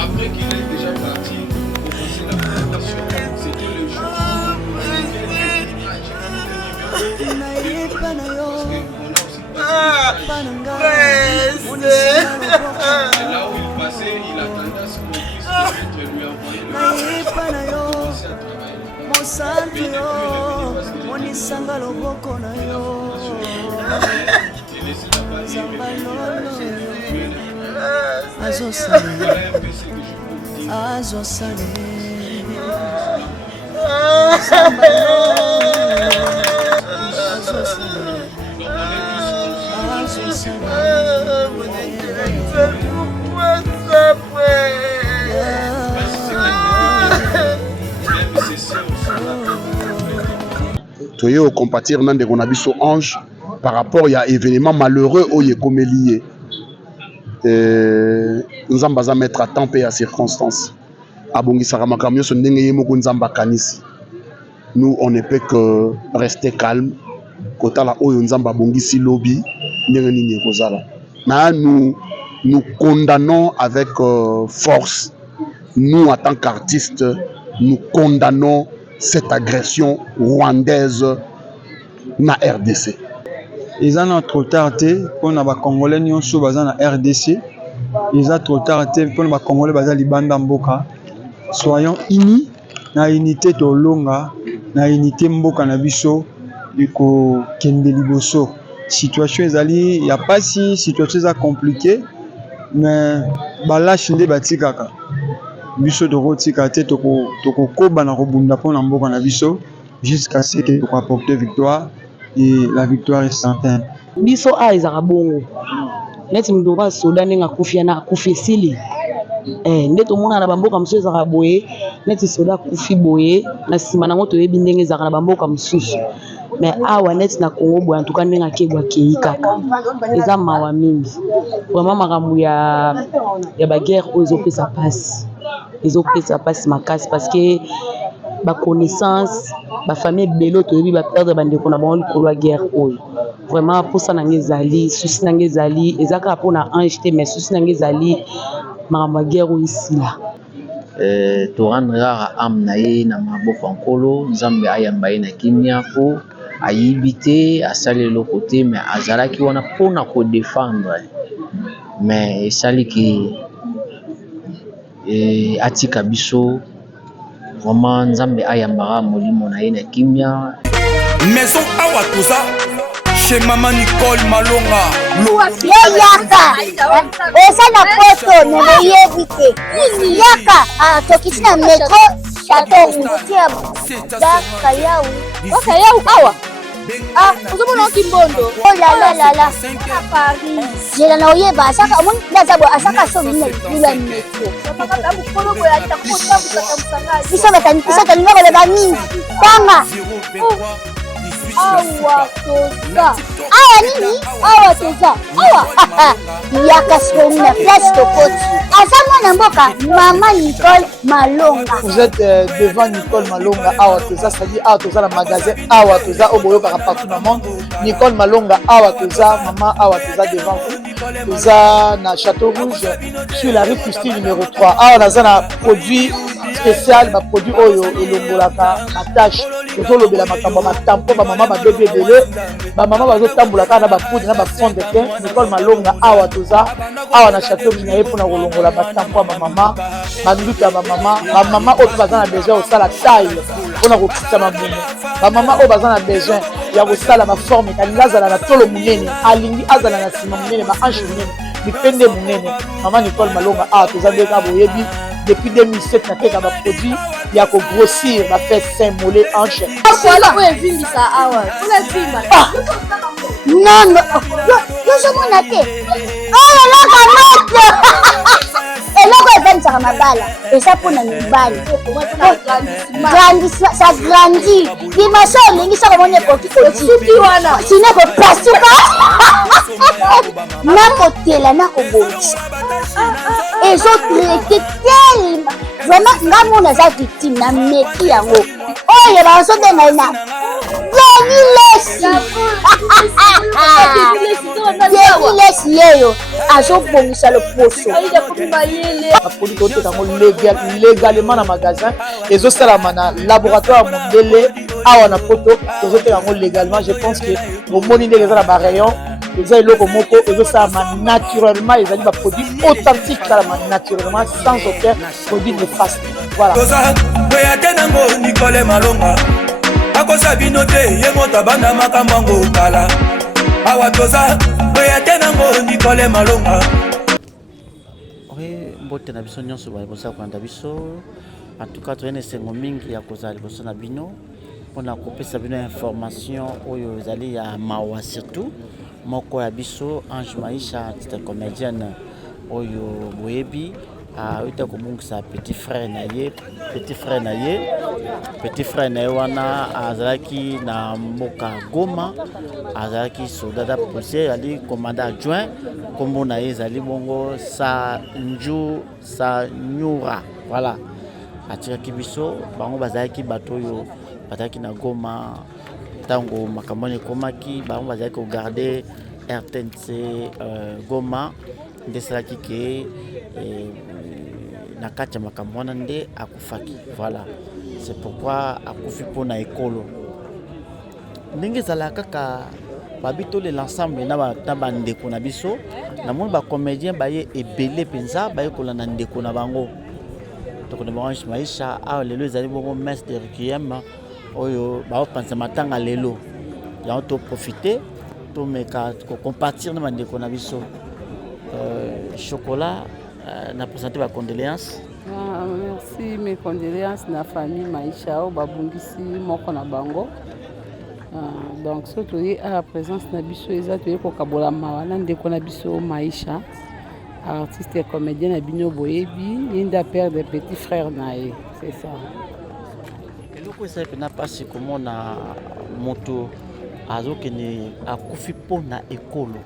Après qu'il est déjà parti, commencer la présentation, c'était le jour c'est là où il passait, il attendait à ce qu'on puisse lui envoyer le commencer à travailler. Toye au compatir nan de konabiso ange par rapport à événement malheureux au yekomé lié. Nous allons mettre à temps et à circonstances. Nous, on ne peut que rester calme. Nous condamnons avec force. Nous, en tant qu'artistes, nous condamnons cette agression rwandaise na RDC. Ils ont trop tardé pour les Congolais qui sont dans la RDC. Ils ont trop tardé pour les Congolais qui sont Libanda Mboka. Soyons unis, na unité de longa, na unité Mboka na biso, iko kende liboso. Situation ezali, il y a pas si situation est compliquée, mais balash nde batikaka. Biso de rotika te toko koba na robunda pour na Mboka na biso jusqu'à ce que toko apporter victoire. Et la victoire est certaine. Biso a ezaka bongo. Neti mdoba soda nenga kufia na kufesili. Ndeto mona na bamboka msusu ezaka boye, neti soda kufi boye, na sima nango toyebi ndenge ezaka na bamboka msusu. Mais awa neti na Congo boye en tout cas nenga kebwa kei kaka. Eza mawa mingi. Vraiment makambo ya ba guerre ezopesa passe. Ezopesa passe makasi parce que ba connaissance ba famille belo toyebi ba perdre bandeko na bango likolo ya guerre oyo vraiment pour ça nanga ezali susi nanga ezali ezaka mpona ange te mais susi nanga ezali makambo ya guerre oyo esila to rendre rare ame na ye na maboko ya nkolo nzambe ayamba ye na kimia mpo ayibi te asali eloko te mais azalaki wana mpona kodefendre mais esaliki atika biso vraiment nzambe ayambara molimo na ye na kimia. Maison awa toza chez maman Nicole Malonga yaka esa na poto ne yebite yaka tokiti na metro chateau tia daka yau okay yau awa uzomona kimbondo oh la Paris jela na oyeba asaka mon ndazabo asaka so mine bila metro bisa talinga bale bani tanga awa toza awa nini awa toza awa yaka sona place tokoti asanga na mboka maman Nicole Malonga. Vous êtes devant Nicole Malonga awa toza, c'est-à-dire awa toza la magasin awa toza oboyoka partout dans le monde. Nicole Malonga awa toza, maman awa toza devant vous. Toza na Château Rouge sur la rue Custine numéro 3. Awa naza na produit spécial, ba produit oyo elongolaka attache tozolobela makambo matampo ba mama ba bébé belé ba mama bazotambolaka na ba poudre na ba fond de teint. Nicole Malonga awa toza awa na Château Rouge na ye pona kolongola matampo ba mama banduka ba mama oyo baza na besoin osala taille pona kokisa mabumu ba mama oyo baza na besoin ya kosala ba forme kalinga azala na tolo munene alingi azala na sima munene ba hanche munene bipende munene. Maman Nicole Malonga awa toza ndeka boyebi depuis 2007 nateka ba produit ya ko grossir ba fait sein mollet hanche voilà ko evimbisa awa kuna vimba non yo je mona te oh la kamate eloko evanisaka mabala eza mpona mibali ça grandit dimension olingisa komona ekoki kosuki wana sino kopasuka nakotela nakobongisa ezotraite telema vraiment nga mona eza victime na meki yango oyo bazobenga na deni ilesi yeyo azobongisa loposo baproduit toteka yango légalement na magasin ezosalama na laboratoire ya mondele awa na poto tozoteka yango légalement. Je pense que bomoni ndenge eza na barayon eza eloko moko ezosalama naturellement, ezali baproduit authentique esalama naturellement sans aucun produit néfaste. Voilà. Nicole Malonga akosa bino te ye moto banda makambo kala awa toza boya tenango Nicole Malonga. Oui, mbote na biso nyonso ba bosa kwanda biso. En tout cas toyene sengo mingi ya kozala liboso na bino mpona kopesa bino information oyo ezali ya mawa surtout moko ya biso Ange Maisha tite comédienne oyo boyebi oyo kobungisa petit frère na ye wana azalaki na mboka Goma, azalaki soldat policier, ali commandant adjoint, kombo na ye ezali bongo Sanyura. Voilà, atiraki biso bango bazalaki bato oyo bataki na Goma tango makambo ekomaki, bango bazalaki kogarde RTNC Goma nde salaki ke na kati ya makambo wana nde akufaki. Voilà, c'est pourquoi akufi mpona ekolo ndenge ezalaka kaka babitole l'ensemble na bandeko na biso na moni bacomédien baye ebele mpenza bayekola na ndeko na bango tokona bango Ange Maisha awa lelo ezali bongo messe de requiem oyo baopanza matanga lelo yango toprofite tomeka compartir na bandeko na biso chocolat na présenter ma condoléance. Merci, mes condoléances na famille Maisha o babungisi moko na bango. Donc surtout à présence na biso ezatu ko kabola mawa na ndeko na biso Maisha, artiste et comédien na bino boyebi, linda père de petit frère nae, c'est ça. Eloko esa pena pasi komona moto azokene akufi pona ekolo.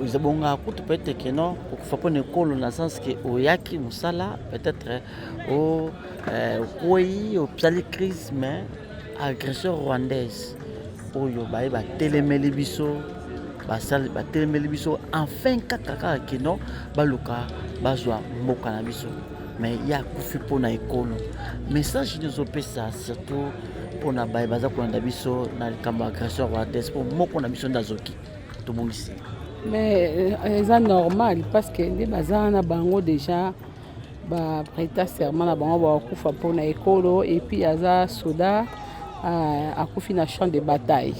Izabonga kutu peut-être que non okufa pona ekolo na sens que oyaki musala peut-être au koi au psali crise mais agresseur rwandaise oyo baye ba telemeli biso basali ba telemeli biso enfin kaka kino baluka bazwa mboka na biso mais ya kufi pona ekolo. Message nous opesa surtout pona baye baza kolanda biso na likambo agresseur rwandaise pour moko na biso ndazoki tobongisi. Mais c'est normal parce que les bazar na bango déjà ba prêta serment na bango ba kufa pona ekolo et puis aza soda akufi na champ de bataille.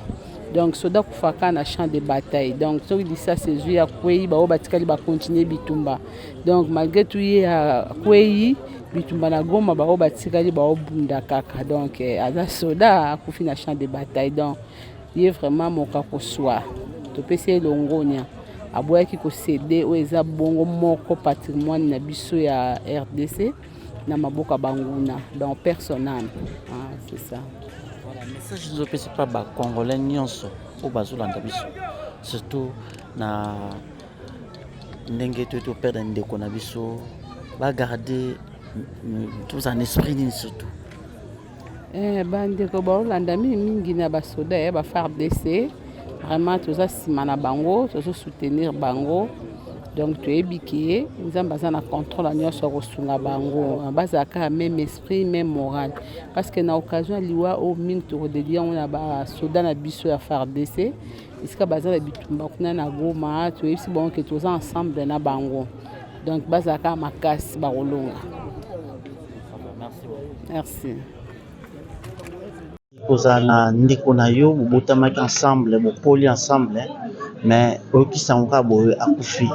Donc soda kufaka na champ de bataille. Donc so dit ça c'est juste à kwei ba batikali ba continuer bitumba. Donc malgré tout y a kwei bitumba na Goma ba batikali ba bunda kaka. Donc aza soda akufi na champ de bataille. Donc il est vraiment mon kakoswa. Topesi longonya aboyaki ko céder o eza bongo moko patrimoine na biso ya RDC na maboka banguna donc personnel. C'est ça. Voilà, message nous opesi pa ba congolais nyonso o bazolanda biso surtout na ndenge to perdre ndeko na biso ba garder tout en esprit ni surtout bandeko baolanda mingi na basoda ya ba FARDC. Vraiment tout ça si mana bango tout ça soutenir bango donc tu es biqué nous avons besoin de contrôle à nous sur la bango en base à même esprit même moral parce que na occasion liwa au ming to de dia on a ba soda na biso ya FARDC iska besoin de bitumba kuna na Goma tu es si bon que tous ensemble na bango donc base à makasi ba rolonga. Merci. Kozana ndeko na yo botamaki ensemble bopoli ensemble mais okisangoka boye akufi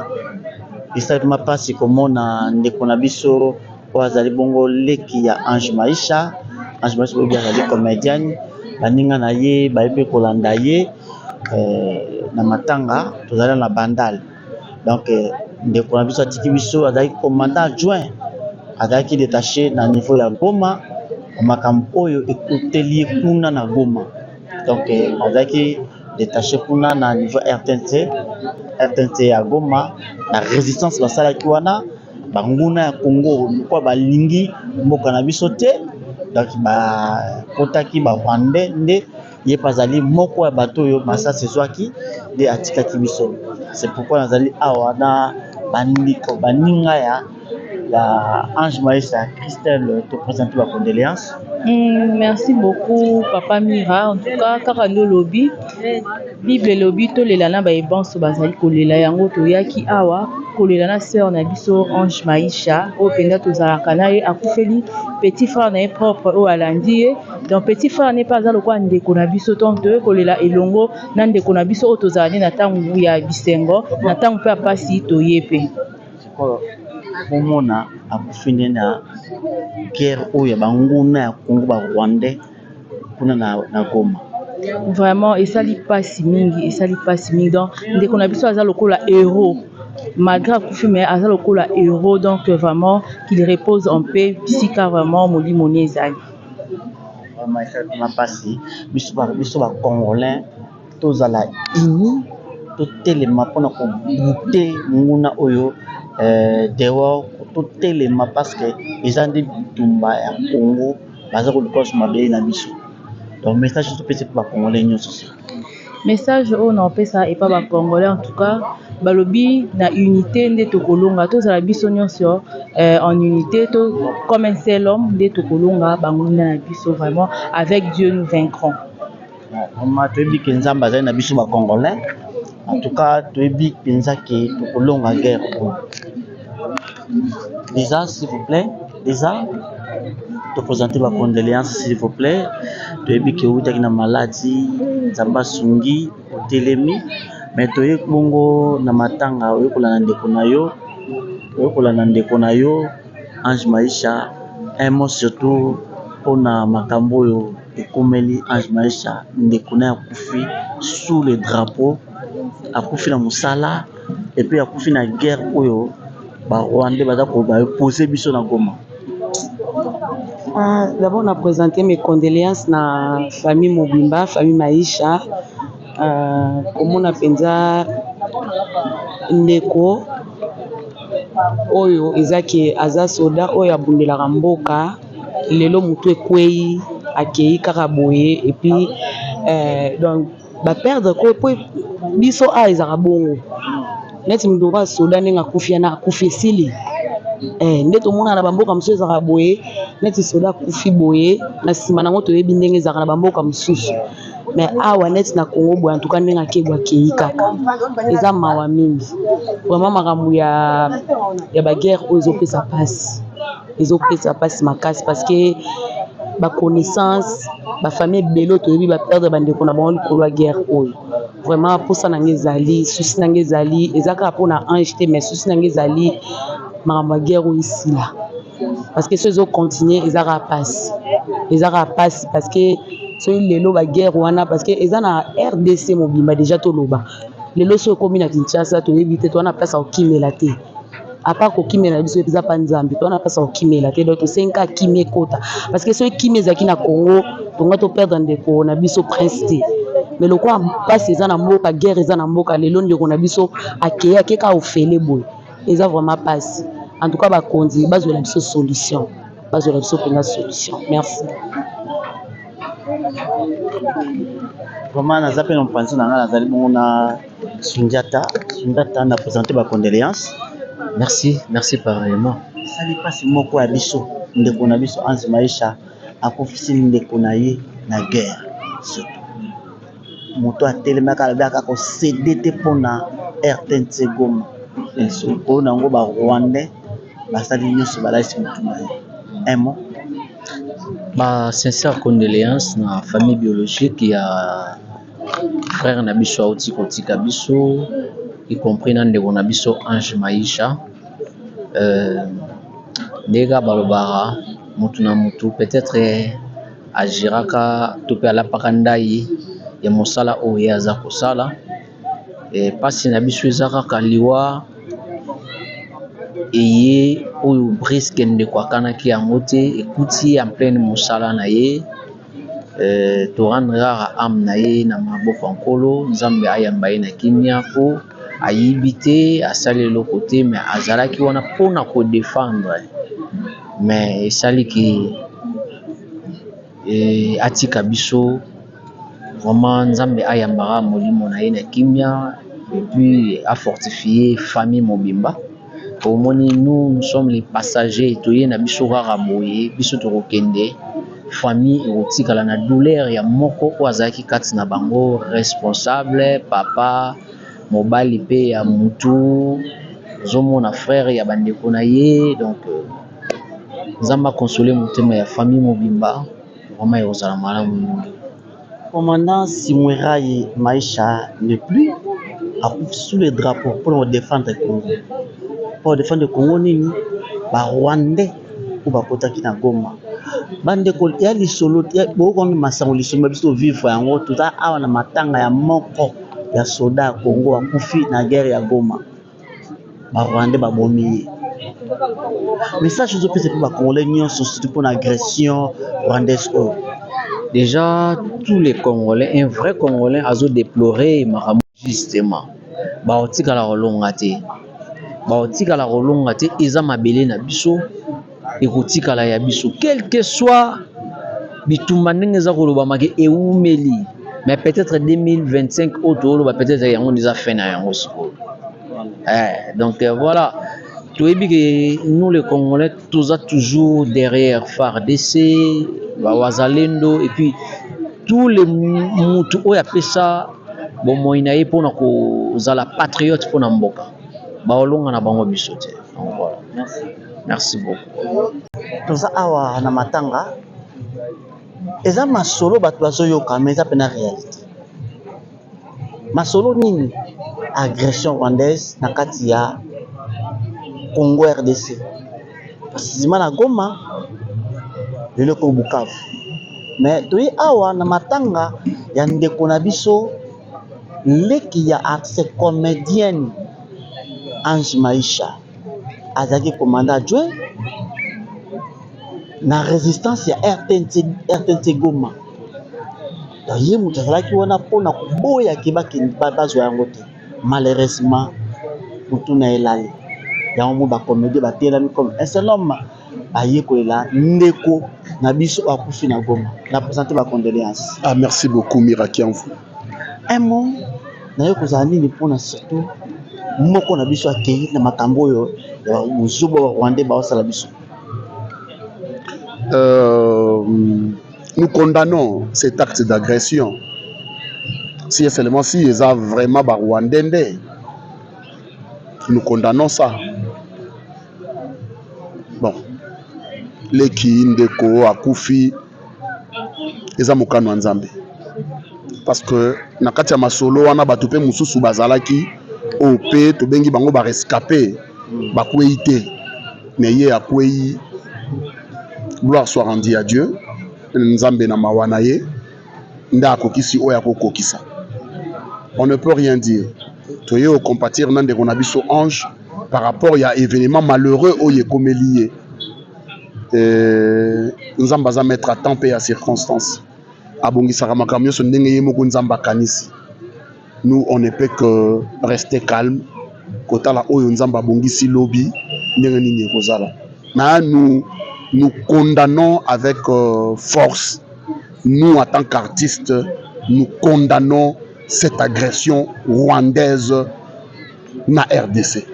isaituma pasi komona ndeko na biso wazali bongo leki ya Ange Maisha oyo azali comédienne baninga na ye bayepe kolanda ye na matanga tozali na bandal donc ndeko na biso atiki biso azali commandant adjoint azalaki détaché na niveau ya Goma makambo oyo ekuteli kuna na Goma donc azalaki détaché kuna na niveau RTNC ya Goma na résistance basalaki wana banguna ya Congo kwa balingi mboka na biso te donc kotaki ba Rwandais nde ye pazali moko ya bato oyo masasi ezwaki nde atikaki biso c'est pourquoi nazali awa na bandiko baninga ya Ange Maïssa. Christelle, te présenter la condoléance. Merci beaucoup Papa Mira. En tout cas kaka ndo lobby Bible lobby to lelana ba ebanso bazali kolela yango toyaki awa kolela na sœur na biso Ange Maïssa o penga tozalaka na ye akufeli petit frère na ye propre o alandi ye. Donc petit frère n'est pas aloko ndeko na biso donc to kolela elongo na ndeko na biso o tozalani na tangu ya bisengo na tangu pe apasi toyepe. Komona akufinde na guerre oyo banguna ya Congo ba Rwandais kuna na Goma. Vraiment esali pasi mingi donc ndeko na biso aza lokola héros malgré akufi mais aza lokola héros donc vraiment qu'il repose en paix bisika vraiment molimo ne ezali. Vraiment ça pasi biso ba Congolais tozala ini to telema pona ko buter nguna oyo dewa to telema parce que ezandi tumba ya Congo baza ko lukosa mabe na biso. Donc message tout petit pour les Congolais aussi. Message on en fait ça et pas les Congolais en tout cas balobi na unité nde tokolonga to za biso nyonso en unité to comme un seul homme nde tokolonga banguna na biso vraiment avec Dieu nous vaincrons. On m'a dit que nzamba za na biso ba Congolais en tout cas tu dis penza que tokolonga guerre. Déjà s'il vous plaît déjà te présenter ma condoléance s'il vous plaît. Tu as dit que vous avez une maladie, Zamba Sungi, Telemi, mais tu as bongo na matanga, tu as ndeko na yo, Ange Maïssa, un mot surtout pour na makambo yo ekomeli Ange Maïssa, ndeko na akufi sous le drapeau, akufi na musala, et puis akufi na guerre oyo ba Rwandais baza ko ba poser biso na Goma. D'abord, on a présenté mes condoléances à la famille Mobimba, famille Maïcha. Comme on a pensé, Ndeko, Oyo, Ezaki, Aza Soda, Oyo, Abundela Ramboka, Lelo Moutou Kwei, Akei, Karaboye, et puis, donc, va perdre quoi, puis, Biso A, Ezarabongo. Net Mdoba Soda, Nenga Koufiana, Koufesili. Nde tomona na bamboka mosusu ezaka boye neti soda kufi boye na nsima nango toyebi ndenge ezaka na bamboka mosusu mais awa neti na Congo boye en tout cas ndenge akebwa kei kaka eza mawa mingi vraiment makambo ya baguerre oyo ezopesa pasi makasi parce que baconnaissance bafamille ebele toyebi baperdre bandeko na bango likolo ya guerre oyo vraiment mposa nange ezali susi nange ezali eza kaka mpona Ange te mais susi nange ezali makambo ya guerre oyo esila parce que soki ezocontinue ezaka pasi parce que soki lelo baguerre wana parce que eza na RDC mobimba déjà toloba lelo soki ekomi na Kinshasa toyebi te towana place ya kokimela te apart kokimela biso eza mpa nzambe towana place ya kokimela te donc tosengi kaka kimi ekota parce que soki kimi ezalaki na Congo tonga toperdre ndeko na biso prince te mais lokola mpasi eza na mboka guerre eza na mboka lelo ndeko na biso akei akeka ofele boye eza vraiment pasi. En tout cas, bakonzi bazwela biso solution. Bazwela biso penga solution. Merci. Vraiment naza pe na mpanzi na nga nazali bongo na Sundiata na présenter ba condoléances. Merci pareillement. Sali pasi moko ya biso ndeko na biso Ange Maïssa akofisi ndeko na ye na guerre. Surtout moto atelemaka alobaka ko céder te pona RTNC Goma. On a un Rwandais, un mot. Ma sincère condoléance na famille biologique y a frère Nabiso Aouti Kotika Biso, y compris Nandego Nabiso Ange Maïcha, Nega Balobara, Mutuna Mutu, peut-être Agiraka, Topé à la Pakandaï, et Mosala Oya Zakosala, et Passi Nabiso Zara Kaliwa. Et oyo brisque ndeko kanaki yango te ekuti en pleine mosala na ye to rendre rare âme na ye na maboko nkolo nzambe ayamba ye na kimia po ayibi te asali eloko te mais azalaki wana mpona kodefendre mais esaliki atika biso vraiment nzambe ayambaka molimo na ye na kimia et puis à fortifier famille Mobimba. Au moins nous sommes les passagers toye na biso kaka boye biso tokokende famille erotikala na douleur ya moko oyo azalaki kati na bango responsable papa mobali pe ya mutu zomona frère ya bandeko na ye donc nzamba consoler motema ya famille Mobimba vraiment ekozala malamu mingi. Commandant Simweraye Maïcha n'est plus sous le drapeau pour défendre le Congo. Pour défendre le Congo, nini ba Rwandais ou ba kotaki na Goma. Bande ko ya lisolo ya boko ni masango lisolo biso vivre yango tuta awa na matanga ya moko ya soda Congo akufi na guerre ya Goma. Ba Rwandais ba bomi. Message aux opposés pour ba Congolais nyonso surtout pour l'agression rwandaise. Déjà, tous les Congolais, un vrai Congolais a déploré justement. Baotika la rolongate. Baotika la rolongate, ils ont mabélé na biso, et kotika la yabiso. Quel que soit bitumbaneng za kolobamake et oumeli. Mais peut-être 2025 auto, peut-être yango déjà fait na yango siko. Donc voilà. Tu vois que nous les Congolais, tous a toujours derrière FARDC, Wazalendo et puis tous les mutu oyo apesa bon moinaye pona ko zala patriote pona mboka baolonga na bango biso te. Donc voilà. Merci beaucoup. Toza awa na matanga eza masolo bato bazoyoka mais eza pena réalité. Masolo nini agression rwandaise na kati ya Congo RDC. Précisément na Goma, le ko Bukavu. Mais toi awa na matanga ya ndeko na biso leki ya accès comédienne Ange Maïcha azaki commandant adjoint na résistance ya RTNC Goma. D'ailleurs mutu azalaki wana mpona koboya kebaki bazwa yango te. Malheureusement mutu na elali yango mo ba comédie ba telami comme un seul homme ayekolela ndeko na biso akufi na Goma na présenter ba condoléances. Ah merci beaucoup Miraki en vous. Un mot na yo kozala nini mpona surtout moko na biso akei na makambo oyo ya muzubo wa Rwanda ba osala biso. Nous condamnons cet acte d'agression. Si seulement si ils ont vraiment ba Rwandais, nous condamnons ça. Bon, les qui ndeko akufi eza mokano wa Nzambe. Parce que na kati ya masolo wana batu pe mususu bazalaki ope to bengi bango ba rescapé ba kwete. Mais ye akwei gloire soit rendue à Dieu. Nzambe na mawana ye nda akokisi oya kokokisa. On ne peut rien dire. Toye au compatir nan de konabiso ange par rapport à événement malheureux au yekomelié. Nzamba za mettre à temps et à circonstance. Abongi saramakam yo ndenge yemoko nzamba kanisi. Nous on ne peut que rester calme. Kotala oyo nzamba bongisi lobby ndenge nini kozala. Na nous condamnons avec force. Nous en tant qu'artistes, nous condamnons cette agression rwandaise na RDC.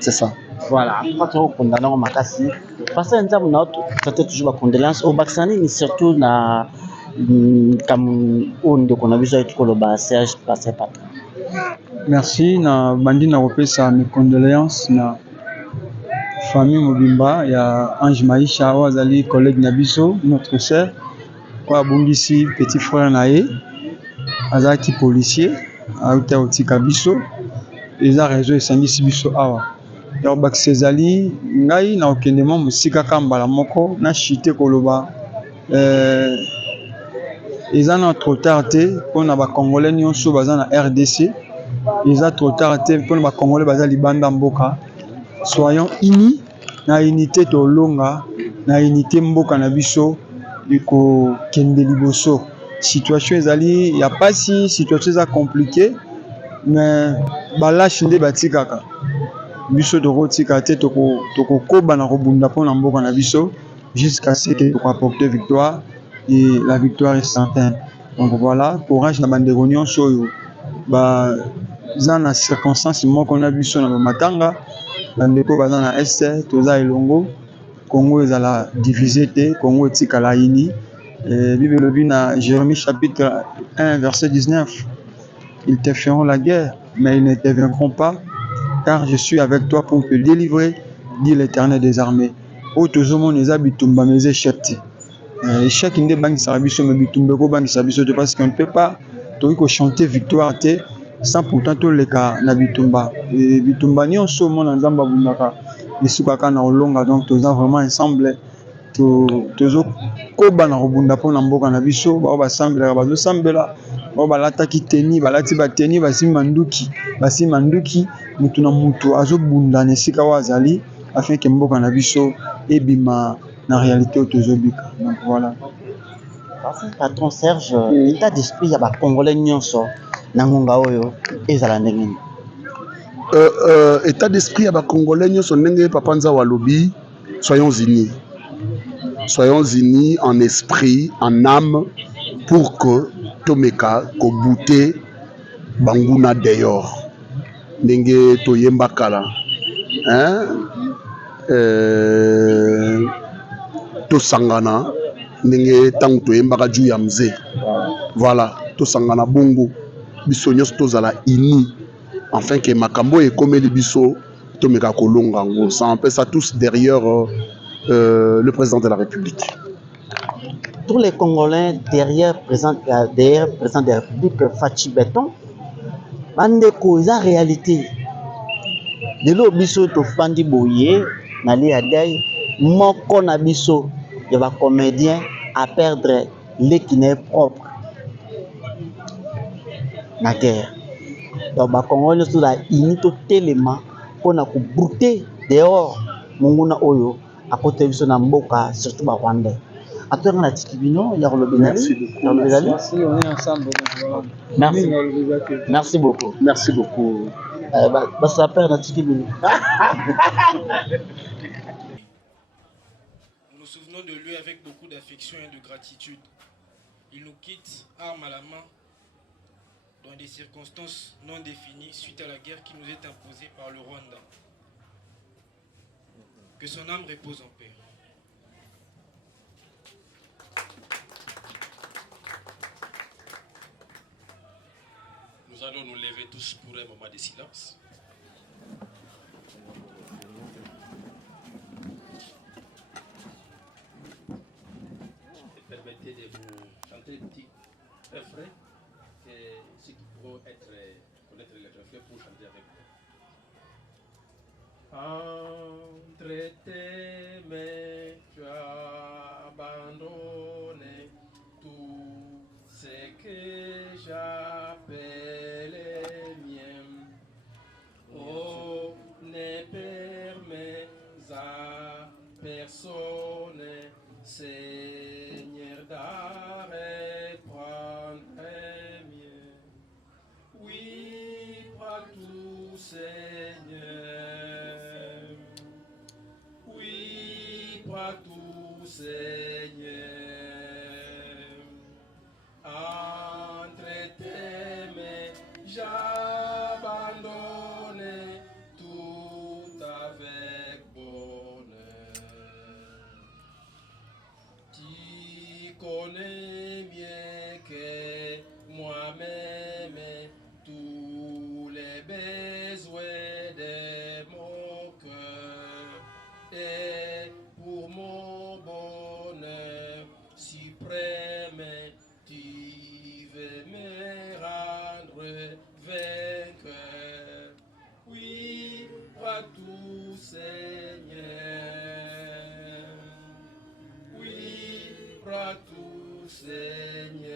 C'est ça. Voilà, quand on condamne au Makassi, parce que nous avons toujours la condoléance au Baksani, mais surtout na comme on a besoin de le Serge passé par. Merci na bandi na kopesa mes condoléances na famille Mobimba ya Ange Maïcha Wazali collègue Nabiso notre sœur kwa bongisi petit frère nae azaki policier a uta otika biso eza réseau esangisi biso awa ya bakisezali ngai na okendema musika kambala moko na chité koloba eza na trop tard te pona ba congolais nyonso baza na RDC eza trop tard te pona ba congolais baza libanda mboka. Soyons unis na unité tolonga na unité mboka na biso iko kende liboso. Situation ezali ya pasi situation eza compliquée mais balashi nde batikaka biso tokotika te tokokoba na kobunda mpona mboka na biso jusqu'à ce que tokoapporter victoire et la victoire est certaine. Donc voilà, courage na bandeko nyonso oyo eza na circonstance moko na biso na bamatanga bandeko baza na este toza elongo Congo ezala divisé te Congo etikala ini. Bible elobi na Jérémie chapitre 1 verset 19, ils te feront la guerre mais ils ne te vaincront pas car je suis avec toi pour te délivrer, dit l'Éternel des armées. Oyo tozomona eza bitumba mais eza échec te. Échec nde bangisaka biso mais bitumba ekobangisa biso te parce qu'on ne peut pas tokoki kochanter victoire te sans pourtant toleka na bitumba. Bitumba nyonso omona nzambe abundaka esukaka na olonga, donc toza vraiment ensemble tozokoba na kobunda mpo na mboka na biso. Bao basambelaka bazosambela, bao balataki teni balati bateni basimba nduki mutu na mutu azobunda na esika oyo azali afin ke mboka na biso ebima na réalité oyo tozobika. Donc voilà. Patron Serge, état d'esprit ya bakongolais nyonso na ngonga oyo ezala ndenge nini? État d'esprit ya bakongolais nyonso ndenge papa Nzawa alobi, soyons unis. Soyons unis en esprit, en âme, pour que tomeka kobute banguna dehors. Ndenge toyemba kala. Tosangana ndenge tangu toyembaka juu ya mzee. Voilà, tosangana bongo biso nyonso tozala unis afin que makambo ekomeli biso tomeka kolonga ngo. Ça empêche ça tous derrière le président de la République. Tous les Congolais derrière le président de la République, Fachi Beton, bandeko eza réalité. De lo biso to fandi boye na li adai moko na biso ya ba comédien à perdre l'équipe propre na guerre. Donc ba Congolais sur la unité tellement pour na ko brouter dehors monguna oyo à côté biso na mboka surtout ba Rwandais. Attends na tikibino ya lobi na merci on est ensemble. Merci beaucoup. Merci beaucoup. Ça perd na tikibino. Nous nous souvenons de lui avec beaucoup d'affection et de gratitude. Il nous quitte arme à la main dans des circonstances non définies suite à la guerre qui nous est imposée par le Rwanda. Que son âme repose en paix. Nous allons nous lever tous pour un moment de silence. Permettez de vous chanter un petit refrain, ceux qui pourront connaître les refrains pour chanter avec vous. Entre tes mains, tu as abandonné tout ce que j'appelle mien. Oh, ne permets à personne, Seigneur, d'arrêt prendre mien. Oui, prends tout, Seigneur. Oui, prends tout, Seigneur. Entre tes mains, j'abandonne tout avec bonheur. Tu connais bien que moi-même tous les besoins de mon cœur. Et pour mon bonheur suprême, tu veux me rendre vainqueur. Oui, prends tout, Seigneur. Oui, prends tout, Seigneur.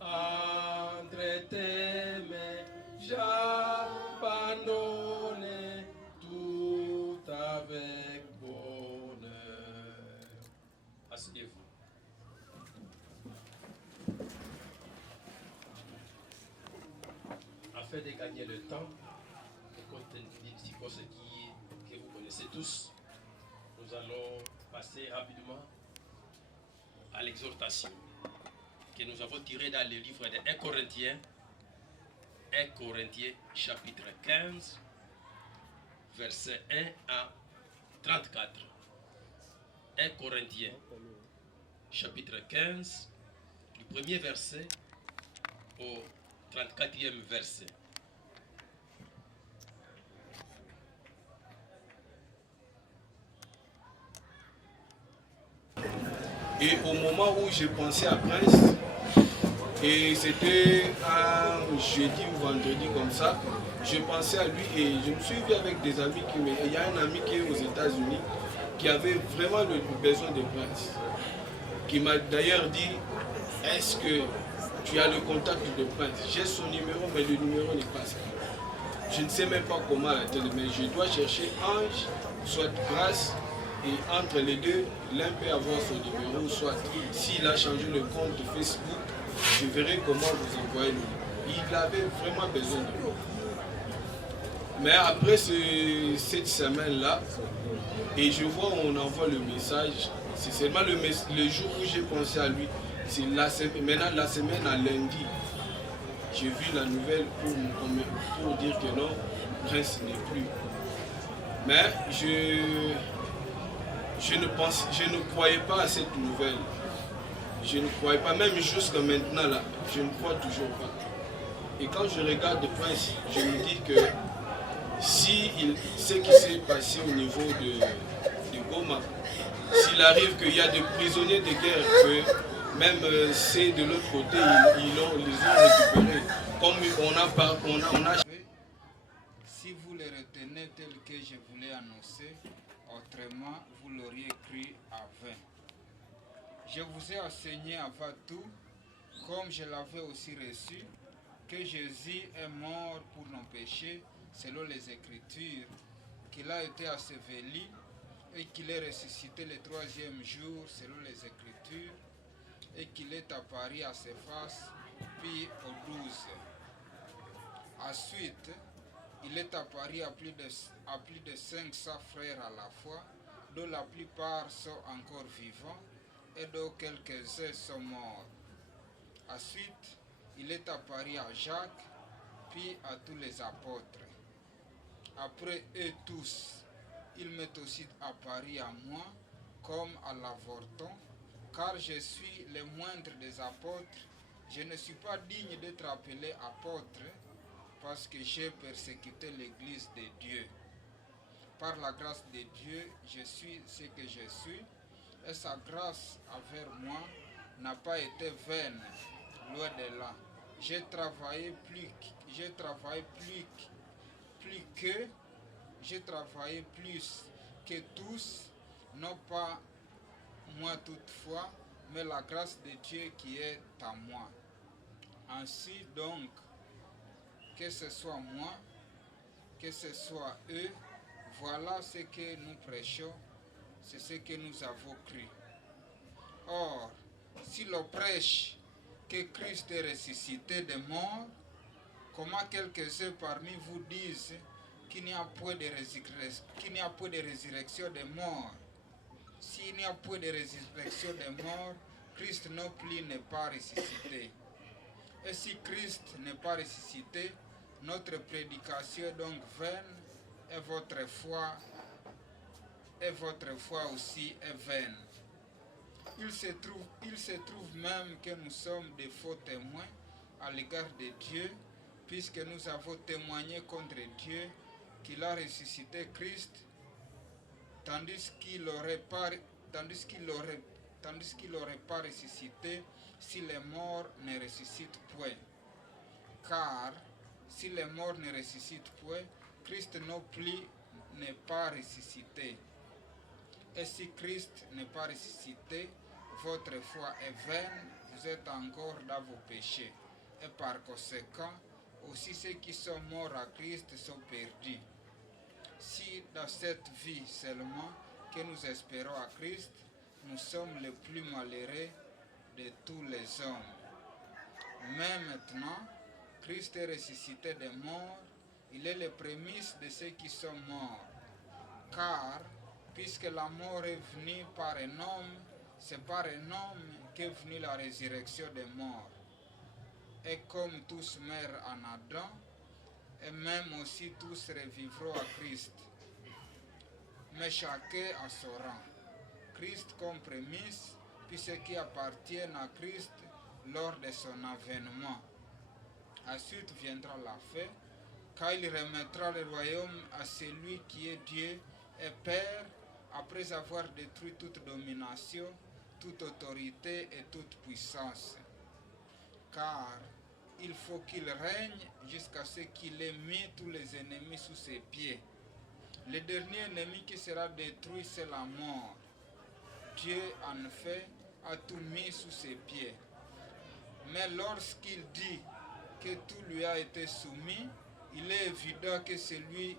Entre tes mains, j'abandonne tout avec bonheur. Asseyez-vous. Afin de gagner le temps, et compte tenu des discours que vous connaissez tous, nous allons passer rapidement à l'exhortation que nous avons tirée dans le livre de 1 Corinthiens, 1 Corinthiens chapitre 15, verset 1 à 34. 1 Corinthiens chapitre 15, du premier verset au 34e verset. Et au moment où j'ai pensé à Prince, et c'était un jeudi ou vendredi comme ça, je pensais à lui et je me suis vu avec des amis qui me... Il y a un ami qui est aux États-Unis qui avait vraiment le besoin de Prince, qui m'a d'ailleurs dit, est-ce que tu as le contact de Prince? J'ai son numéro, mais le numéro n'est pas ça. Je ne sais même pas comment la télé, mais je dois chercher Ange, soit Grâce, et entre les deux, l'un peut avoir son numéro, soit s'il a changé le compte de Facebook, je verrai comment vous envoyer le numéro. Il avait vraiment besoin de moi. Mais après cette semaine-là, et je vois on envoie le message, c'est seulement le jour où j'ai pensé à lui, c'est maintenant la semaine à lundi. J'ai vu la nouvelle pour dire que non, Prince n'est plus. Mais je ne croyais pas à cette nouvelle. Je ne croyais pas, même jusqu'à maintenant là, je ne crois toujours pas. Et quand je regarde Prince, je me dis que si ce qui s'est passé au niveau de Goma, s'il arrive qu'il y a des prisonniers de guerre, que même c'est de l'autre côté, ils ont récupérés. Comme on a... Si vous les retenez tel que je vous l'ai annoncé, autrement vous l'auriez cru à vain. Je vous ai enseigné avant tout, comme je l'avais aussi reçu, que Jésus est mort pour nos péchés, selon les Écritures, qu'il a été enseveli et qu'il est ressuscité le troisième jour, selon les Écritures, et qu'il est apparu à ses faces, puis aux 12. Ensuite, il est apparu à plus de 500 frères à la fois, dont la plupart sont encore vivants et dont quelques-uns sont morts. Ensuite, il est apparu à Jacques, puis à tous les apôtres. Après eux tous, il m'est aussi apparu à moi, comme à l'avorton, car je suis le moindre des apôtres. Je ne suis pas digne d'être appelé apôtre, parce que j'ai persécuté l'Église de Dieu. Par la grâce de Dieu, je suis ce que je suis, et sa grâce envers moi n'a pas été vaine, loin de là. J'ai travaillé plus que tous, non pas moi toutefois, mais la grâce de Dieu qui est à moi. Ainsi donc, que ce soit moi, que ce soit eux, voilà ce que nous prêchons, c'est ce que nous avons cru. Or, si l'on prêche que Christ est ressuscité des morts, comment quelques-uns parmi vous disent qu'il n'y a point de résurrection des morts? S'il n'y a point de résurrection des morts, Christ non plus n'est pas ressuscité. Et si Christ n'est pas ressuscité, notre prédication est donc vaine, et votre foi aussi est vaine. Il se trouve même que nous sommes des faux témoins à l'égard de Dieu, puisque nous avons témoigné contre Dieu qu'il a ressuscité Christ, tandis qu'il n'aurait pas ressuscité si les morts ne ressuscitent point. Car si les morts ne ressuscitent point, Christ non plus n'est pas ressuscité. Et si Christ n'est pas ressuscité, votre foi est vaine, vous êtes encore dans vos péchés. Et par conséquent, aussi ceux qui sont morts à Christ sont perdus. Si dans cette vie seulement que nous espérons à Christ, nous sommes les plus malheureux de tous les hommes. Mais maintenant, Christ est ressuscité des morts, il est le prémisse de ceux qui sont morts. Car, puisque la mort est venue par un homme, c'est par un homme qu'est venue la résurrection des morts. et comme tous meurent en Adam, et même aussi tous revivront à Christ. Mais chacun à son rang. Christ comme prémisse, puis ceux qui appartiennent à Christ lors de son avènement. Ensuite viendra la fin, car il remettra le royaume à celui qui est Dieu et Père, après avoir détruit toute domination, toute autorité et toute puissance. Car il faut qu'il règne jusqu'à ce qu'il ait mis tous les ennemis sous ses pieds. Le dernier ennemi qui sera détruit, c'est la mort. Dieu, en effet, a tout mis sous ses pieds. Mais lorsqu'il dit que tout lui a été soumis, il est évident que c'est lui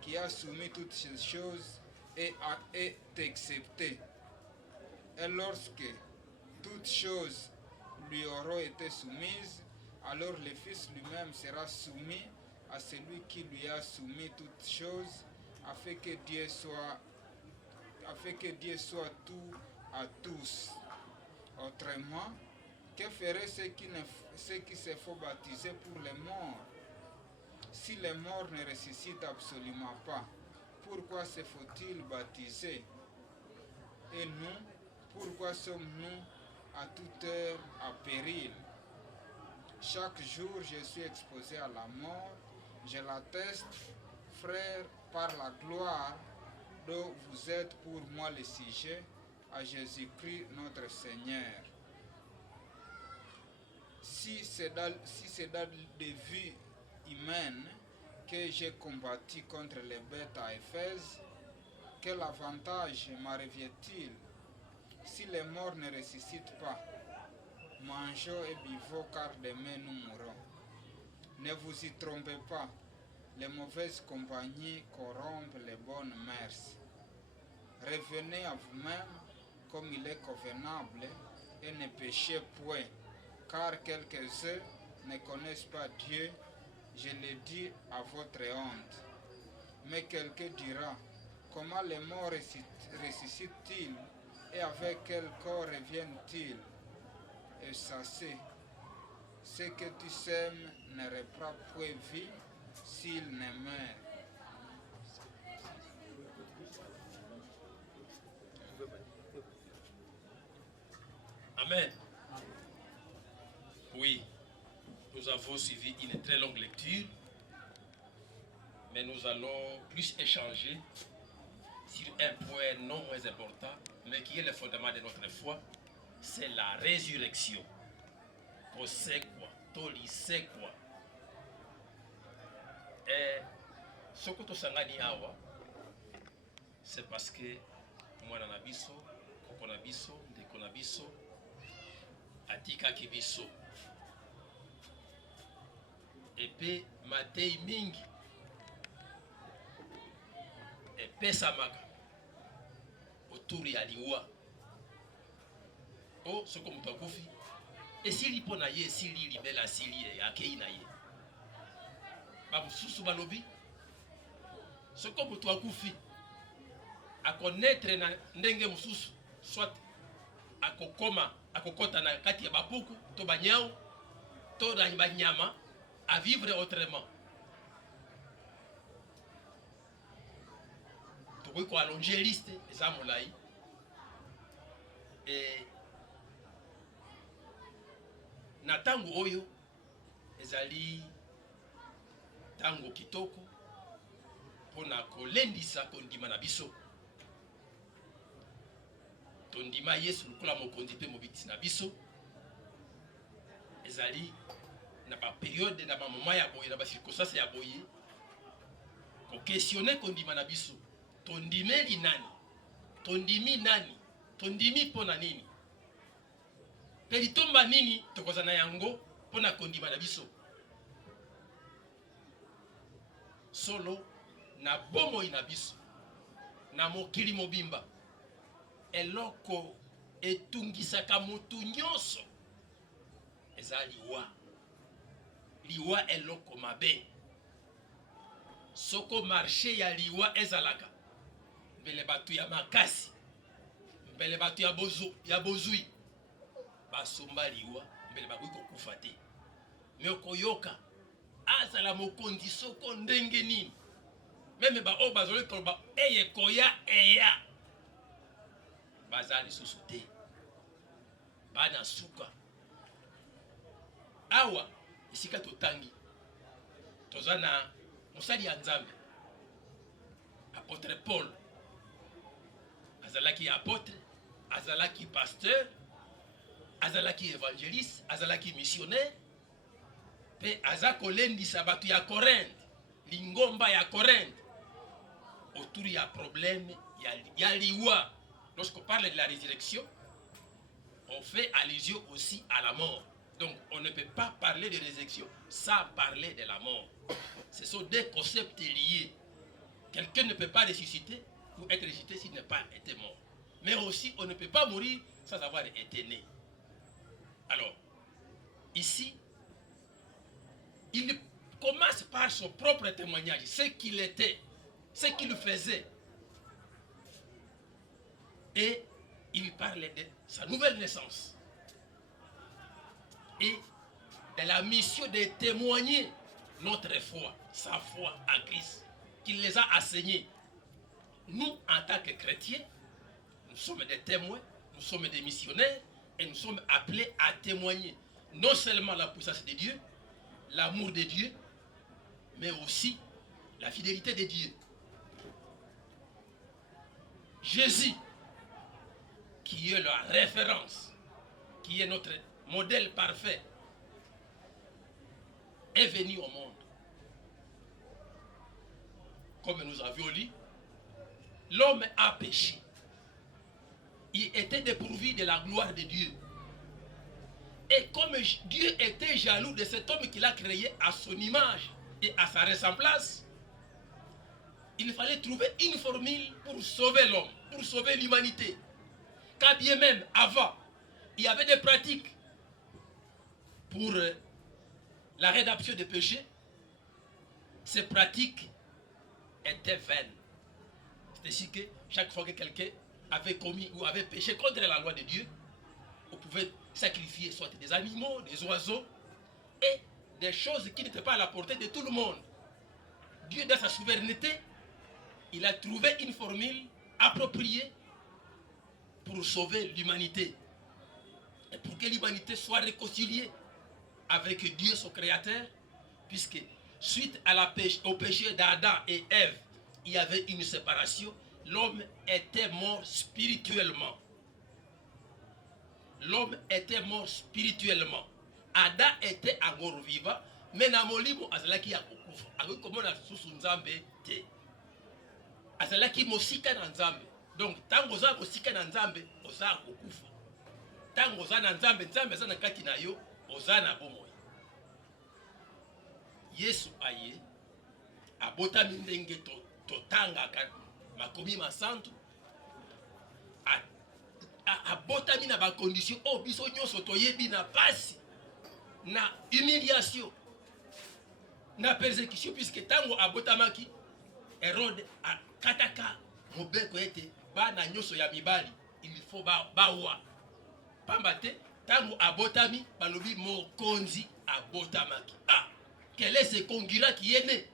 qui a soumis toutes ces choses et est accepté. Et lorsque toutes choses lui auront été soumises, alors le Fils lui-même sera soumis à celui qui lui a soumis toutes choses, afin que Dieu soit tout à tous. Autrement, que feraient ceux qui se font baptiser pour les morts? Si les morts ne ressuscitent absolument pas, pourquoi se faut-il baptiser? Et nous, pourquoi sommes-nous à toute heure à péril? Chaque jour, je suis exposé à la mort. Je l'atteste, frères, par la gloire dont vous êtes pour moi le sujet, à Jésus-Christ notre Seigneur. Si c'est dans des vues humaines que j'ai combattu contre les bêtes à Éphèse, quel avantage m'en revient-il? Si les morts ne ressuscitent pas, mangeons et buvons car demain nous mourrons. Ne vous y trompez pas, les mauvaises compagnies corrompent les bonnes mœurs. Revenez à vous-même comme il est convenable et ne péchez point, car quelques-uns ne connaissent pas Dieu, je le dis à votre honte. Mais quelqu'un dira, comment les morts ressuscitent-ils et avec quel corps reviennent-ils? Et sachez, ce que tu sèmes ne reprend point vie s'il ne meurt. Amen. Oui, nous avons suivi une très longue lecture, mais nous allons plus échanger sur un point non moins important, mais qui est le fondement de notre foi, c'est la résurrection. Et ce que tu sangani awa, c'est parce que moi na biso, koko na biso, ndeko na biso, atika ki biso. Et puis matei mingi, et pesa maka autour ya liwa. Oh, ce que mutu akufi. Esili mpo na ye, esili libela asili ye, akei na ye. Bamususu balobi, soko mutu akufi, akonetre na ndenge mususu, soit akokota na kati ya bapuku, to banyao, to na banyama, à vivre autrement. Tokoki ko allonger liste, eza molai. Et na tango oyo ezali tango kitoko pona kolendisa kondima na biso, tondima Yesu lokola mokonzi mpe mobikisi na biso. Ezali na ba période na ba moment ya boye, na ba circonstance ya boye, ko questionner kondima na biso. Tondimeli nani? Tondimi nani? Tondimi pona nini? Peritomba nini tokozana yango pona kondima na biso? Solo na bomo ina biso, na mokili mobimba, eloko etungisaka mutu nyonso eza liwa. Liwa eloko mabe. Soko marché ya liwa ezalaka, mbele batu ya makasi, mbele batu ya bozui, asomba liwa mbele bakoki kokufa te me okoyoka azala mokonzi soko ndenge nini meme baoyo bazali koloba eye koya eya baza lisusu te bana suka awa esika totangi toza na mosali ya nzambe apôtre Paul azalaki apôtre azalaki pasteur azalaki évangéliste azalaki missionnaire pe aza kolendisa bato ya Corinthe lingomba ya Corinthe autour ya problème ya liwa. Lorsqu'on parle de la résurrection on fait allusion aussi à la mort. Donc on ne peut pas parler de résurrection sans parler de la mort. Ce sont deux concepts liés. Quelqu'un ne peut pas ressusciter ou être ressuscité s'il n'a pas été mort. Mais aussi on ne peut pas mourir sans avoir été né. Alors ici il commence par son propre témoignage, ce qu'il était, ce qu'il faisait. Et il parle de sa nouvelle naissance. Et de la mission de témoigner notre foi, sa foi en Christ, qu'il les a enseignés. Nous, en tant que chrétiens, nous sommes des témoins, nous sommes des missionnaires et nous sommes appelés à témoigner non seulement la puissance de Dieu, l'amour de Dieu, mais aussi la fidélité de Dieu. Jésus, qui est la référence, qui est notre modèle parfait, est venu au monde. Comme nous avions lu, l'homme a péché. Il était dépourvu de la gloire de Dieu. Et comme Dieu était jaloux de cet homme qu'il a créé à son image et à sa ressemblance, il fallait trouver une formule pour sauver l'homme, pour sauver l'humanité. Car bien même avant, il y avait des pratiques pour la rédemption des péchés. Ces pratiques étaient vaines. C'est-à-dire que chaque fois que quelqu'un avait commis ou avait péché contre la loi de Dieu, on pouvait sacrifier soit des animaux, des oiseaux et des choses qui n'étaient pas à la portée de tout le monde. Dieu, dans sa souveraineté, il a trouvé une formule appropriée pour sauver l'humanité et pour que l'humanité soit réconciliée avec Dieu, son créateur, puisque suite à au péché d'Adam et Ève, il y avait une séparation. L'homme était mort spirituellement. L'homme était mort spirituellement. Adam était encore vivant, mais na molimo azalaki akokufa. Akoki na susu nzambe te. Azalaki mosika na nzambe. Donc tango za mosika na nzambe oza akokufa. Tango za na nzambe, nzambe za na kati na yo oza na bomoi. Yesu aye abotami ndenge totangaka makomi masantu abotami na bacondition oyo biso nyonso toyebi na pasi na humiliation na persécution, puisque tango abotamaki Hérode akataka mobeko ete bana nyonso ya mibali il faut bawa pamba te tango abotami balobi mokonzi abotamaki. Quel est ce conguira qui est né?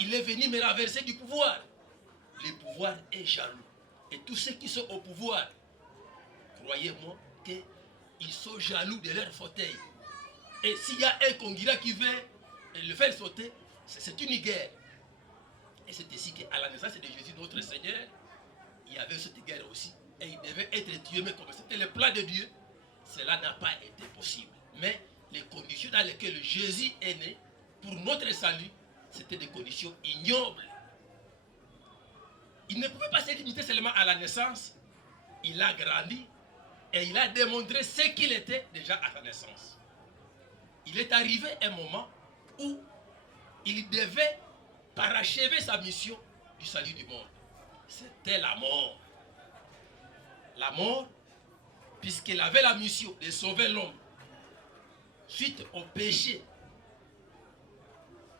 Il est venu me renverser du pouvoir. Le pouvoir est jaloux. Et tous ceux qui sont au pouvoir, croyez-moi qu'ils sont jaloux de leur fauteuil. Et s'il y a un conguira qui veut le faire sauter, c'est une guerre. Et c'est ici qu'à la naissance de Jésus, notre Seigneur, il y avait cette guerre aussi. Et il devait être tué, mais comme c'était le plan de Dieu, cela n'a pas été possible. Mais les conditions dans lesquelles Jésus est né, pour notre salut, c'était des conditions ignobles. Il ne pouvait pas se limiter seulement à la naissance. Il a grandi et il a démontré ce qu'il était déjà à sa naissance. Il est arrivé un moment où il devait parachever sa mission du salut du monde. C'était la mort. La mort, puisqu'il avait la mission de sauver l'homme suite au péché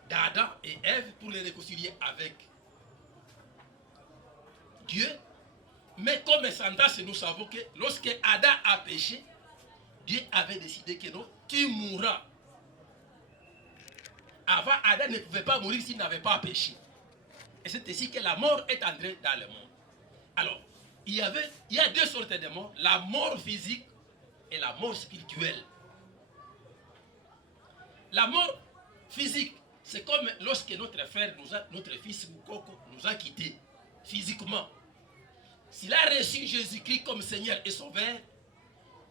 d'Adam et Ève pour les réconcilier avec Dieu. Mais comme sentence, nous savons que lorsque Adam a péché, Dieu avait décidé que non, tu mourras. Avant, Adam ne pouvait pas mourir s'il n'avait pas péché. Et c'est ainsi que la mort est entrée dans le monde. Alors, il y a deux sortes de morts, la mort physique et la mort spirituelle. La mort physique, c'est comme lorsque notre frère, notre fils Moukoko nous a quittés physiquement. S'il a reçu Jésus-Christ comme Seigneur et Sauveur,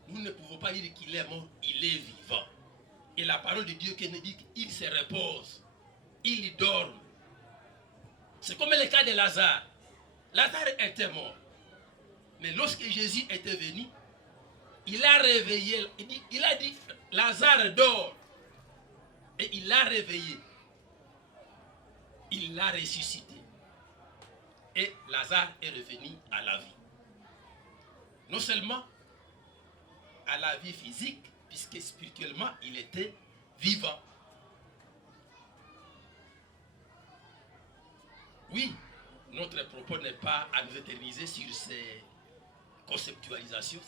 nous ne pouvons pas dire qu'il est mort, il est vivant. Et la parole de Dieu qui nous dit qu'il se repose, il dort. C'est comme le cas de Lazare. Lazare était mort. Mais lorsque Jésus était venu, il a réveillé, il a dit, Lazare dort. Et il l'a réveillé. Il l'a ressuscité. Et Lazare est revenu à la vie. Non seulement à la vie physique, puisque spirituellement, il était vivant. Oui, notre propos n'est pas à nous éterniser sur cette conceptualisation,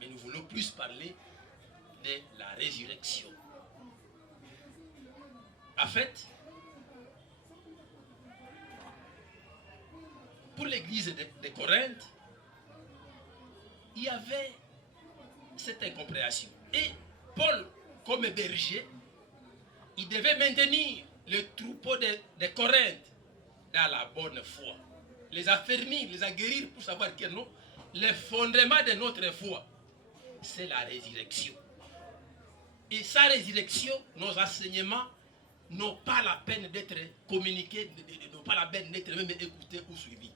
mais nous voulons plus parler de la résurrection. En fait, pour l'église de Corinthe, il y avait cette incompréhension. Et Paul, comme berger, il devait maintenir le troupeau de Corinthe dans la bonne foi. Les affermir, les aguerrir pour savoir que non, le fondement de notre foi, c'est la résurrection. Et sa résurrection, nos enseignements n'ont pas la peine d'être communiqués, n'ont pas la peine d'être même écoutés ou suivis.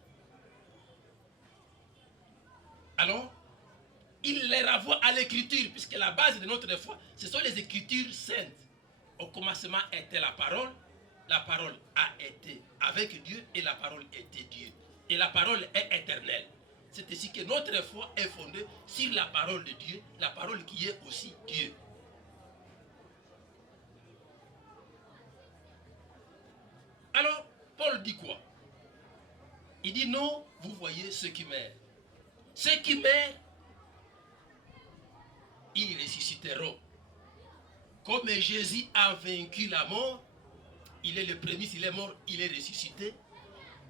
Alors, il les renvoie à l'écriture, puisque la base de notre foi, ce sont les écritures saintes. Au commencement était la parole a été avec Dieu et la parole était Dieu. Et la parole est éternelle. C'est ainsi que notre foi est fondée sur la parole de Dieu, la parole qui est aussi Dieu. Alors, Paul dit quoi? Il dit non, vous voyez ceux qui meurent. Ceux qui meurent, ils ressusciteront. Comme Jésus a vaincu la mort, il est le premier, il est mort, il est ressuscité.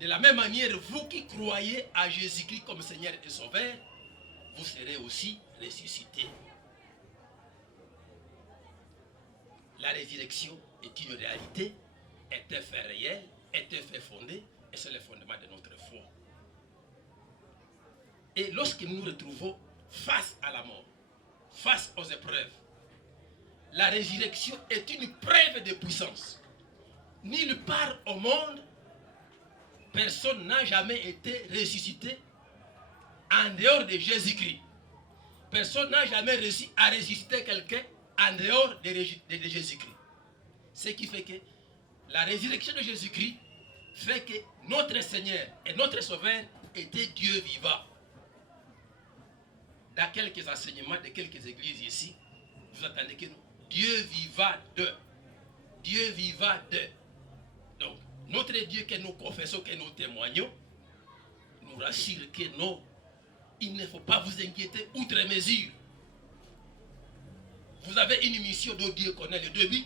De la même manière, vous qui croyez à Jésus-Christ comme Seigneur et Sauveur, vous serez aussi ressuscités. La résurrection est une réalité, est un fait réel, est un fait fondé, et c'est le fondement de notre foi. Et lorsque nous nous retrouvons face à la mort, face aux épreuves, la résurrection est une preuve de puissance. Nulle part au monde, personne n'a jamais été ressuscité en dehors de Jésus-Christ. Personne n'a jamais réussi à ressusciter quelqu'un en dehors de Jésus-Christ. Ce qui fait que la résurrection de Jésus-Christ fait que notre Seigneur et notre Sauveur était Dieu vivant. Dans quelques enseignements de quelques églises ici, vous entendez que Dieu vivant de. Dieu vivant de. Donc, notre Dieu que nous confessons, que nous témoignons, nous rassure que non, il ne faut pas vous inquiéter outre mesure. Vous avez une mission dont Dieu connaît le début,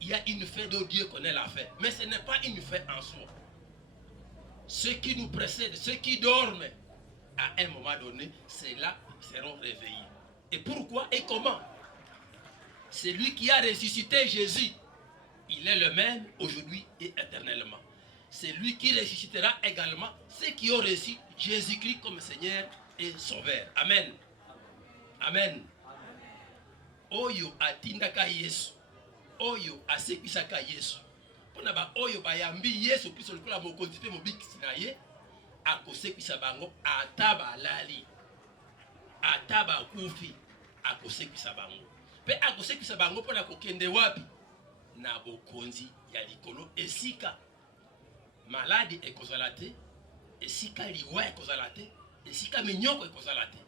il y a une fin dont Dieu connaît la fin. Mais ce n'est pas une fin en soi. Ceux qui nous précèdent, ceux qui dorment, à un moment donné, ceux-là seront réveillés. Et pourquoi et comment? C'est lui qui a ressuscité Jésus. Il est le même aujourd'hui et éternellement. C'est lui qui ressuscitera également ceux qui ont reçu Jésus-Christ comme Seigneur et Sauveur. Amen. Amen. Oyo atindaka Yesu. Oyo asekwisaka Yesu. Pona ba oyo bayambi Yesu Kristo lokola mokonzi pe mobikisi na ye akosekwisa bango ataba lali. Ataba kufi akosekwisa bango. Pe akosekwisa bango pona kokende wapi? Na bokonzi ya likolo esika maladi ekozala te, esika liwa ekozala te, esika minyoko ekozala te.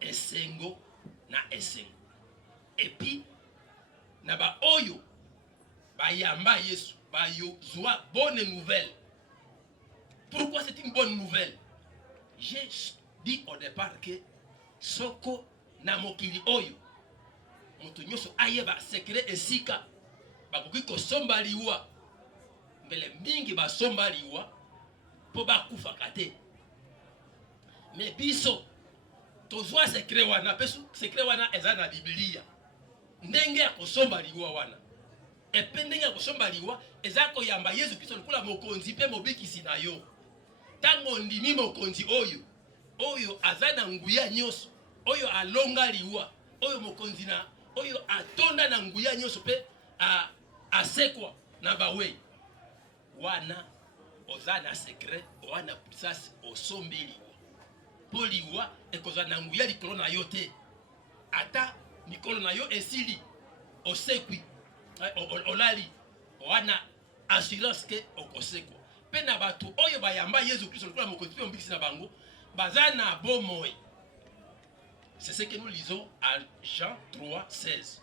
Esengo na esengo. Et puis na ba oyo bayamba Yesu bayo zwa bonne nouvelle. Pourquoi c'est une bonne nouvelle? J'ai dit au départ que soko na mokili oyo moto nyonso ayeba secret esika bakoki kosomba liwa mbele mingi basomba liwa po bakufaka te me biso tozwa secret wana pesu secret wana eza na Biblia ndenge ya kosomba liwa wana epe ndenge ya kosomba liwa eza koyamba Yesu Kristo lokola mokonzi mpe mobikisi na yo tango ndimi mokonzi oyo aza na nguya nyonso oyo alonga liwa oyo mokonzi na oyo atonda na nguya nyonso pe asekwa na bawe wana oza na secret wana puissance osombi liwa po liwa ekozwa na nguya likolo na yo te ata mikolo na yo esili osekwi olali wana assurance ke okosekwa pe na bato oyo bayamba Yesu Kristo lokola mokonzi pe mombikisi na bango baza na bomoi. C'est ce que nous lisons à Jean 3, 16.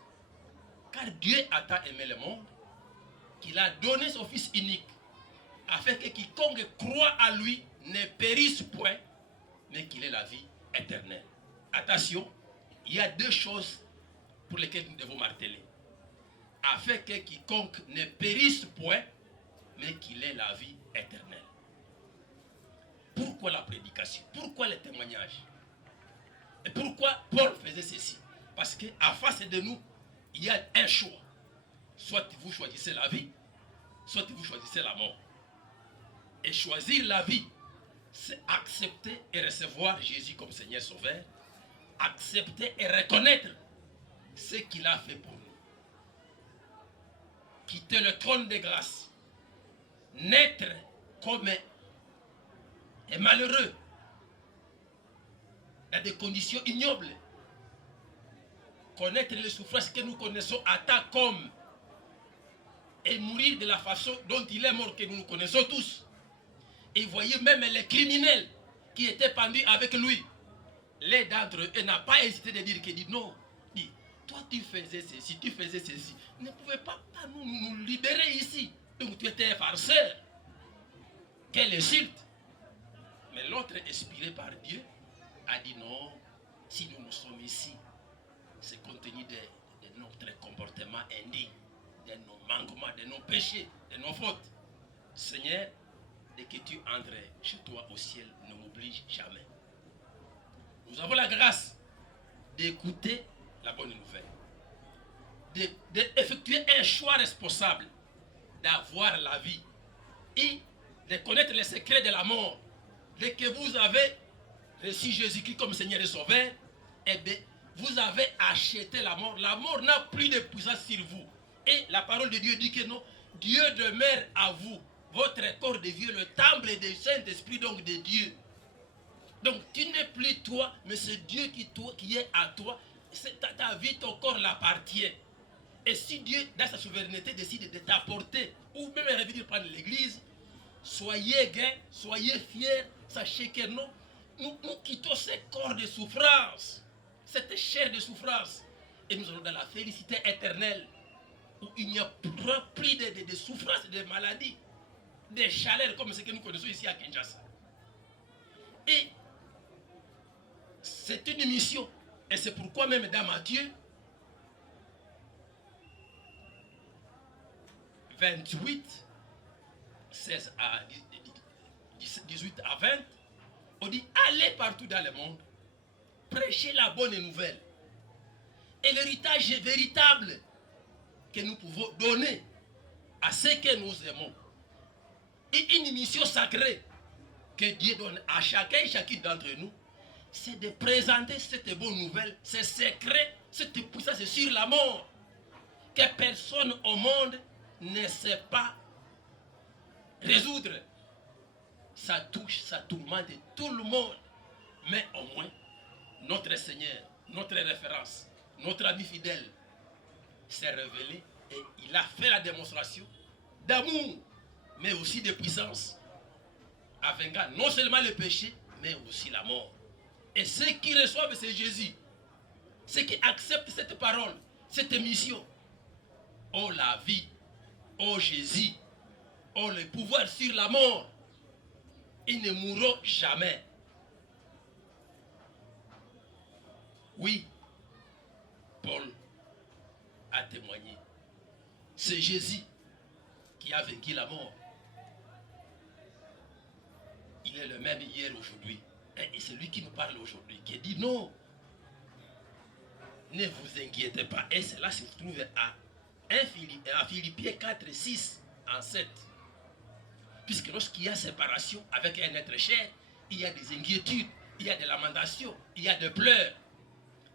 Car Dieu a tant aimé le monde qu'il a donné son Fils unique, afin que quiconque croit à lui ne périsse point, mais qu'il ait la vie éternelle. Attention, il y a deux choses pour lesquelles nous devons marteler. Afin que quiconque ne périsse point, mais qu'il ait la vie éternelle. Pourquoi la prédication? Pourquoi le témoignage? Et pourquoi Paul faisait ceci? Parce qu'à face de nous, il y a un choix. Soit vous choisissez la vie, soit vous choisissez la mort. Et choisir la vie, c'est accepter et recevoir Jésus comme Seigneur Sauveur, accepter et reconnaître ce qu'il a fait pour nous. Quitter le trône de grâce, naître comme un malheureux, dans des conditions ignobles, connaître les souffrances que nous connaissons à ta comme et mourir de la façon dont il est mort que nous nous connaissons tous. Et voyez même les criminels qui étaient pendus avec lui. L'un d'entre eux n'a pas hésité de dire qu'il dit non, dit, toi tu faisais ceci, tu faisais ceci. Ne pouvez pas nous libérer ici. Donc tu étais un farceur. Quelle insulte. Mais l'autre, inspiré par Dieu, a dit non, si nous sommes ici, c'est compte tenu de notre comportement indigne, de nos manquements, de nos péchés, de nos fautes. Seigneur, dès que tu entres chez toi au ciel, ne m'oblige jamais. Nous avons la grâce d'écouter la bonne nouvelle, d'effectuer un choix responsable, d'avoir la vie et de connaître les secrets de la mort. Dès que vous avez reçu Jésus-Christ comme Seigneur et Sauveur, eh bien, vous avez acheté la mort. La mort n'a plus de puissance sur vous. Et la parole de Dieu dit que non, Dieu demeure à vous. Votre corps devient le temple du Saint-Esprit, donc de Dieu. Donc tu n'es plus toi, mais c'est Dieu qui est à toi. Ta vie, ton corps l'appartient. Et si Dieu, dans sa souveraineté, décide de t'apporter, ou même revenir prendre l'église, soyez gains, soyez fiers, sachez que non, nous quittons ce corps de souffrance, cette chair de souffrance, et nous allons dans la félicité éternelle, où il n'y a plus de souffrance, de maladies, de chaleur comme ce que nous connaissons ici à Kinshasa. Et c'est une mission, et c'est pourquoi même dans Matthieu 28, 16 à 18 à 20, on dit allez partout dans le monde, prêchez la bonne nouvelle. Et l'héritage véritable que nous pouvons donner à ceux que nous aimons. Et une mission sacrée que Dieu donne à chacun et chacune d'entre nous, c'est de présenter cette bonne nouvelle, ce secret, cette puissance sur la mort, que personne au monde ne sait pas résoudre. Ça touche, ça tourmente tout le monde. Mais au moins, notre Seigneur, notre référence, notre ami fidèle s'est révélé et il a fait la démonstration d'amour, mais aussi de puissance, à vaincre non seulement le péché, mais aussi la mort. Et ceux qui reçoivent, c'est Jésus. Ceux qui acceptent cette parole, cette mission. Oh la vie, oh Jésus, oh le pouvoir sur la mort. Ils ne mourront jamais. Oui, Paul a témoigné. C'est Jésus qui a vaincu la mort. Il est le même hier, aujourd'hui. Et c'est lui qui nous parle aujourd'hui, qui dit non. Ne vous inquiétez pas. Et cela se trouve à Philippiens 4, 6, en 7. Puisque lorsqu'il y a séparation avec un être cher, il y a des inquiétudes, il y a des lamentations, il y a des pleurs.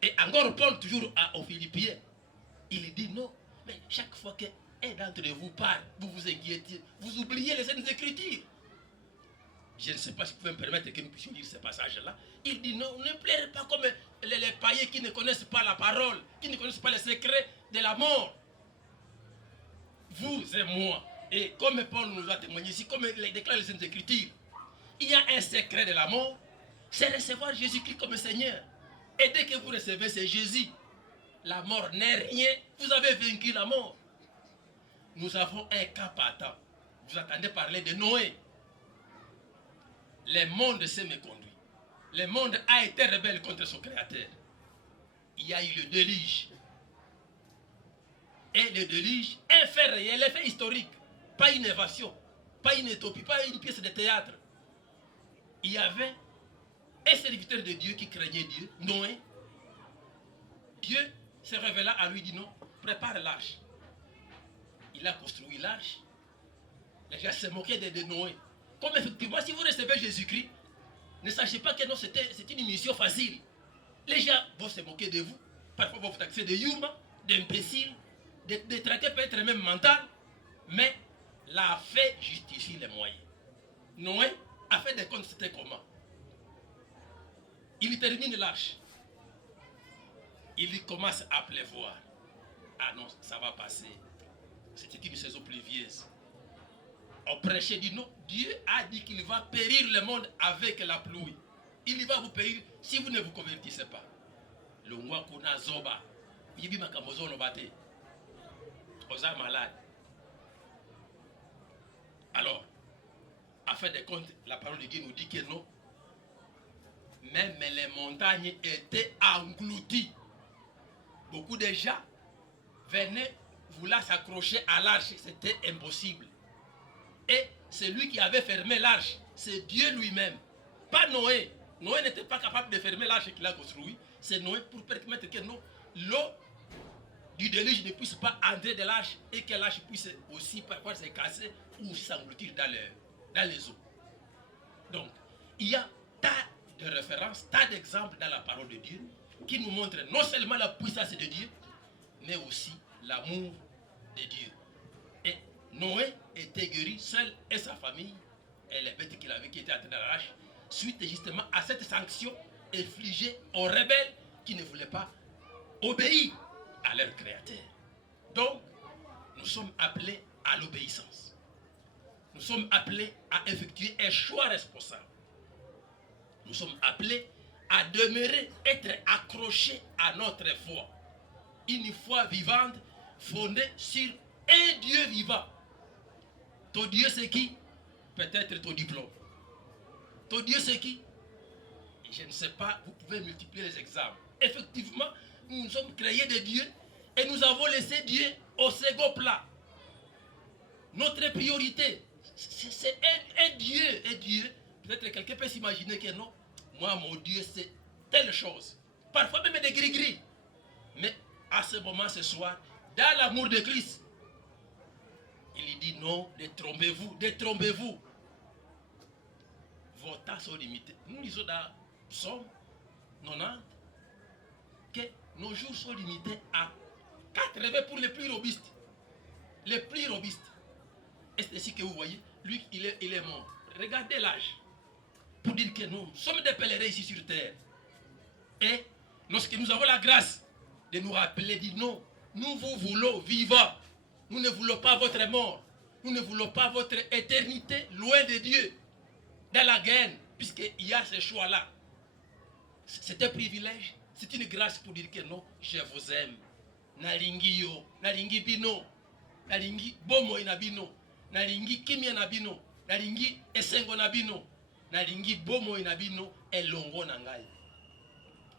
Et encore Paul, toujours aux Philippiens, il dit non. Mais chaque fois qu'un d'entre vous parle, vous vous inquiétez, vous oubliez les Saintes Écritures. Je ne sais pas si vous pouvez me permettre que nous puissions lire ce passage-là. Il dit non, ne pleurez pas comme les païens qui ne connaissent pas la parole, qui ne connaissent pas les secrets de la mort. Vous et moi, et comme Paul nous a témoigné ici, comme il déclare les Saintes Écritures, il y a un secret de la mort, c'est recevoir Jésus-Christ comme Seigneur. Et dès que vous recevez ce Jésus, la mort n'est rien, vous avez vaincu la mort. Nous avons un cas patent. Vous entendez parler de Noé. Le monde s'est méconduit. Le monde a été rebelle contre son Créateur. Il y a eu le déluge. Et le déluge, un fait réel, un fait historique. Pas une innovation, pas une utopie, pas une pièce de théâtre. Il y avait un serviteur de Dieu qui craignait Dieu, Noé. Dieu se révéla à lui, dit non, prépare l'arche. Il a construit l'arche. Les gens se moquaient de Noé. Comme effectivement, si vous recevez Jésus-Christ, ne sachez pas que non, c'est une mission facile. Les gens vont se moquer de vous. Parfois, vont vous taxer de humains, d'imbéciles, de traiter peut-être même mental. Mais la fait justifie les moyens. Noé a fait des comptes, c'était comment? Il termine l'arche. Il commence à pleuvoir. Ah non, ça va passer. C'était une saison pluvieuse. On prêchait, dit non, Dieu a dit qu'il va périr le monde avec la pluie. Il va vous périr si vous ne vous convertissez pas. Le roi Kuna Zoba, il m'a kamozo no bate. Osa malade. Alors, à faire des comptes, la parole de Dieu nous dit que non. Même les montagnes étaient englouties. Beaucoup de gens venaient vouloir s'accrocher à l'arche, c'était impossible. Et celui qui avait fermé l'arche, c'est Dieu lui-même. Pas Noé. Noé n'était pas capable de fermer l'arche qu'il a construit. C'est Noé pour permettre que l'eau du déluge ne puisse pas entrer dans l'arche et que l'arche puisse aussi parfois se casser ou s'engloutir dans les eaux. Donc, il y a tas de références, tas d'exemples dans la parole de Dieu qui nous montrent non seulement la puissance de Dieu, mais aussi l'amour de Dieu. Et Noé était guéri seul et sa famille et les bêtes qu'il avait qui étaient entrées dans l'arche suite justement à cette sanction infligée aux rebelles qui ne voulaient pas obéir à leur Créateur. Donc, nous sommes appelés à l'obéissance. Nous sommes appelés à effectuer un choix responsable. Nous sommes appelés à demeurer, être accrochés à notre foi. Une foi vivante fondée sur un Dieu vivant. Ton Dieu c'est qui? Peut-être ton diplôme. Ton Dieu c'est qui? Je ne sais pas, vous pouvez multiplier les exemples. Effectivement, nous sommes créés de Dieu et nous avons laissé Dieu au second plat. Notre priorité, c'est un Dieu. Un Dieu. Peut-être que quelqu'un peut s'imaginer que non, moi mon Dieu c'est telle chose. Parfois même des gris-gris. Mais à ce moment, ce soir, dans l'amour de Christ, il dit non, détrompez-vous, détrompez-vous. Vos temps sont limités. Nous lisons dans Psaume 90 que nos jours sont limités à 80 pour les plus robustes. Les plus robustes. Et c'est ici que vous voyez, lui, il est mort. Regardez l'âge. Pour dire que nous sommes des pèlerins ici sur terre. Et lorsque nous avons la grâce de nous rappeler, dire non, nous vous voulons vivants. Nous ne voulons pas votre mort. Nous ne voulons pas votre éternité loin de Dieu. Dans la guerre, puisqu'il y a ce choix-là. C'est un privilège. C'est une grâce pour dire que non, je vous aime. Nalingi yo, nalingi bino, nalingi bomo inabino, nalingi kimia nabino, nalingi esengo nabino, nalingi bomo inabino elongo nangai.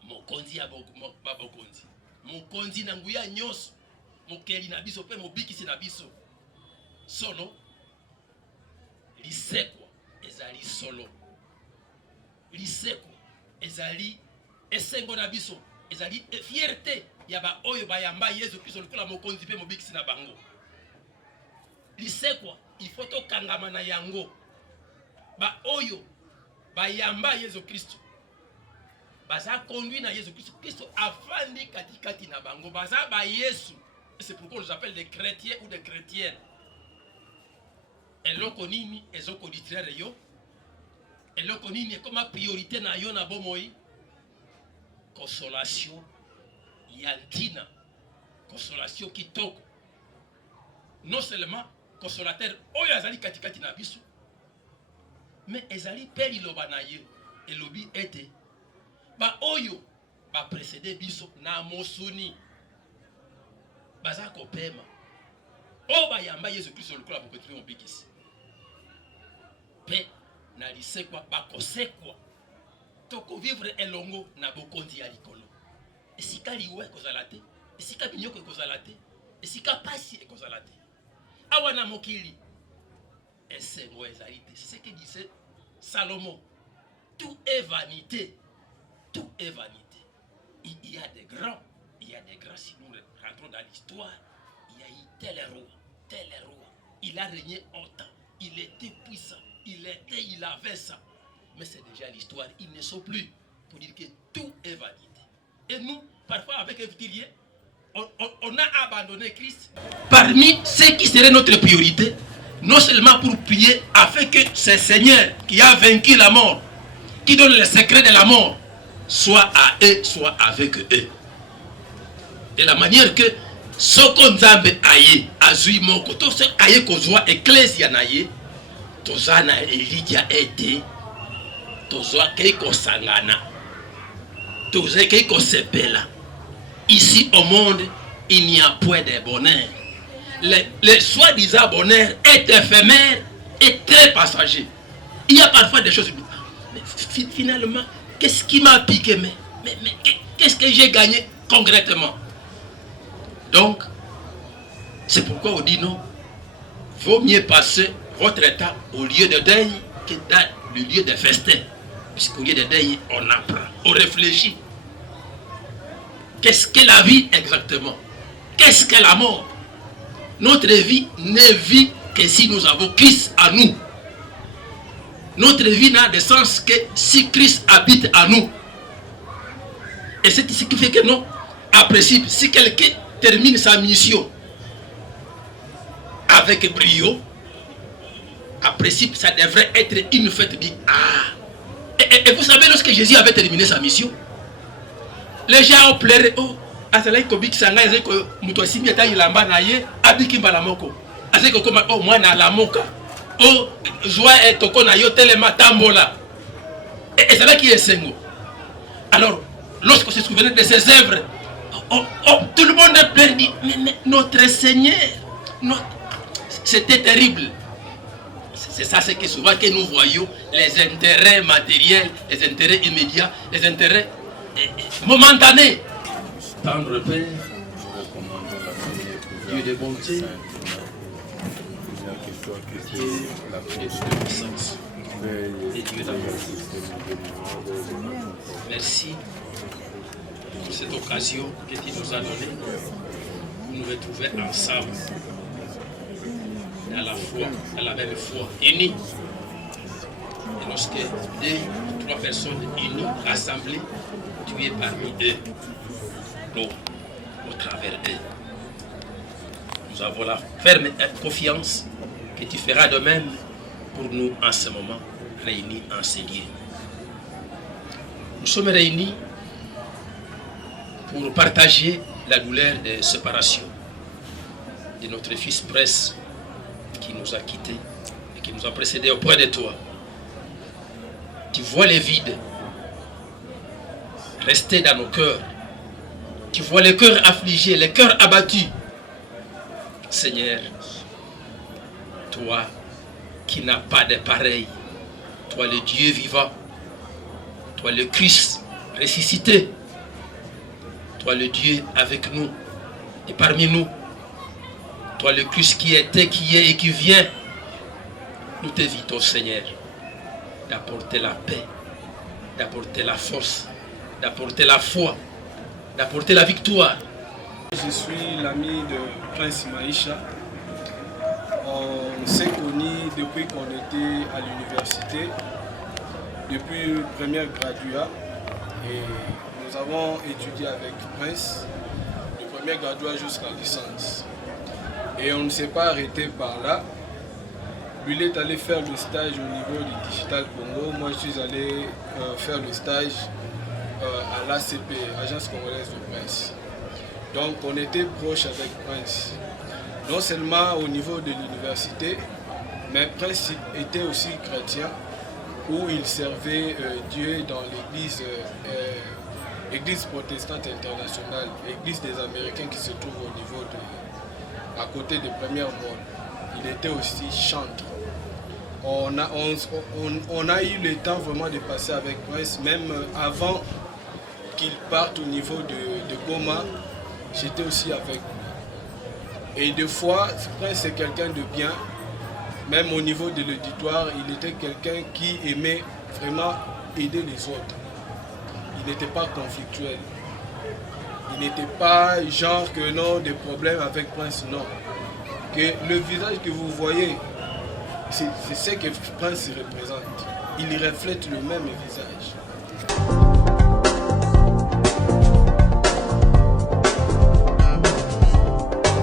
mokonzi ya babokonzi mokonzi na nguya nyonso mokeli na biso pe mobikisi na biso solo lisekwa ezali solo lisekwa ezali esengo na biso ezali fierté ya ba oyo bayamba Yesu Kristo lokola mokonzi pe mobikisi na bango lisekwa il faut tokangama na yango ba oyo bayamba Yesu Kristo baza conduit na Yesu Christ afandi katikati na bango baza ba Yesu. C'est pourquoi on les appelle des chrétiens ou des chrétiennes. Eloko nini ezoko ditraire yo. Eloko nini comme priorité na yo na bomoi. Consolation yantina. Consolation kitoko. Non seulement consolateur oyo azali katikati na biso, mais ezali peli loba na ye elobi ete ba oyo ba précédé biso na mosuni baza kopema o ba yamba Yesu Kristo lokola bokotre mobikisi pe na lisekwa bakosekwa toko vivre elongo na bokonzi ya likolo esika liwe kozala te esika binyoko kozala te esika pasi ekozala te awa na mokili esengo ezali te. C'est ce que disait Salomon. Tout est vanité. Tout est vanité. Il y a des grands, il y a des grands. Si nous rentrons dans l'histoire, il y a eu tel roi. Il a régné longtemps. Il était puissant. Il avait ça. Mais c'est déjà l'histoire. Ils ne sont plus. Pour dire que tout est vanité. Et nous, parfois avec Evtilier, on a abandonné Christ. Parmi ceux qui seraient notre priorité, non seulement pour prier afin que ce Seigneur qui a vaincu la mort, qui donne le secret de la mort, soit à eux, soit avec eux. De la manière que Soko Nzambe aye, azui moko, to se aye kozwa ecclesia na ye, tozana Elijah ete, tozwa keiko sangana, tozwa keiko sepela. Ici au monde, il n'y a point de bonheur. Le soi-disant bonheur est éphémère et très passager. Il y a parfois des choses. Mais finalement, qu'est-ce qui m'a piqué? Mais qu'est-ce que j'ai gagné concrètement? Donc, c'est pourquoi on dit non. Vaut mieux passer votre état au lieu de deuil que dans le lieu de festin. Puisqu'au lieu de deuil, on apprend, on réfléchit. Qu'est-ce que la vie exactement? Qu'est-ce que la mort? Notre vie ne vit que si nous avons Christ à nous. Notre vie n'a de sens que si Christ habite à nous. Et c'est ce qui fait que non, à principe, si quelqu'un termine sa mission avec brio, à principe, ça devrait être une fête. Et vous savez, lorsque Jésus avait terminé sa mission, les gens ont pleuré. Oh, azalaki kobiki sanga ezeko muto asimi ata ilamba na ye abiki mbala moko azeko koma oh mwana alamoka oh joie etoko na yo telema tambola ezalaki esengo. Alors lorsqu'on se souvenait de ses œuvres, tout le monde pleure, dit mais notre Seigneur, c'était terrible. C'est ça, c'est que souvent que nous voyons les intérêts matériels, les intérêts immédiats, les intérêts momentanés. Tendre Père, Dieu de bonté, Dieu de puissance et Dieu d'amour. Merci pour cette occasion que tu nous as donnée pour nous retrouver ensemble dans la foi, dans la même foi, unis. Et lorsque 2 ou 3 personnes unies, rassemblées, tu es parmi eux. Au travers d'eux. Nous avons la ferme confiance que tu feras de même pour nous en ce moment, réunis en ces lieux. Nous sommes réunis pour partager la douleur de séparation de notre fils Presse qui nous a quittés et qui nous a précédés auprès de toi. Tu vois les vides rester dans nos cœurs. Tu vois les cœurs affligés, les cœurs abattus. Seigneur, toi qui n'as pas de pareil, toi le Dieu vivant, toi le Christ ressuscité, Toi le Dieu avec nous et parmi nous. Toi le Christ qui était, qui est et qui vient. Nous t'invitons, Seigneur, d'apporter la paix, d'apporter la force, d'apporter la foi, d'apporter la victoire. Je suis l'ami de Prince Maïcha. On s'est connus depuis qu'on était à l'université, depuis le premier graduat. Et nous avons étudié avec Prince, du premier graduat jusqu'à licence. Et on ne s'est pas arrêté par là. Lui, il est allé faire le stage au niveau du Digital Congo. Moi, je suis allé faire le stage à l'ACP, Agence Congolaise de Presse. Donc, on était proche avec Prince. Non seulement au niveau de l'université, mais Prince était aussi chrétien, où il servait Dieu dans l'église protestante internationale, l'église des Américains qui se trouve au niveau à côté de Première Monde. Il était aussi chanteur. On a eu le temps vraiment de passer avec Prince, même avant qu'il parte au niveau de Goma, j'étais aussi avec lui. Et des fois, Prince est quelqu'un de bien, même au niveau de l'auditoire, il était quelqu'un qui aimait vraiment aider les autres. Il n'était pas conflictuel. Il n'était pas genre que non, des problèmes avec Prince, non. Que le visage que vous voyez, c'est ce que Prince représente. Il reflète le même visage.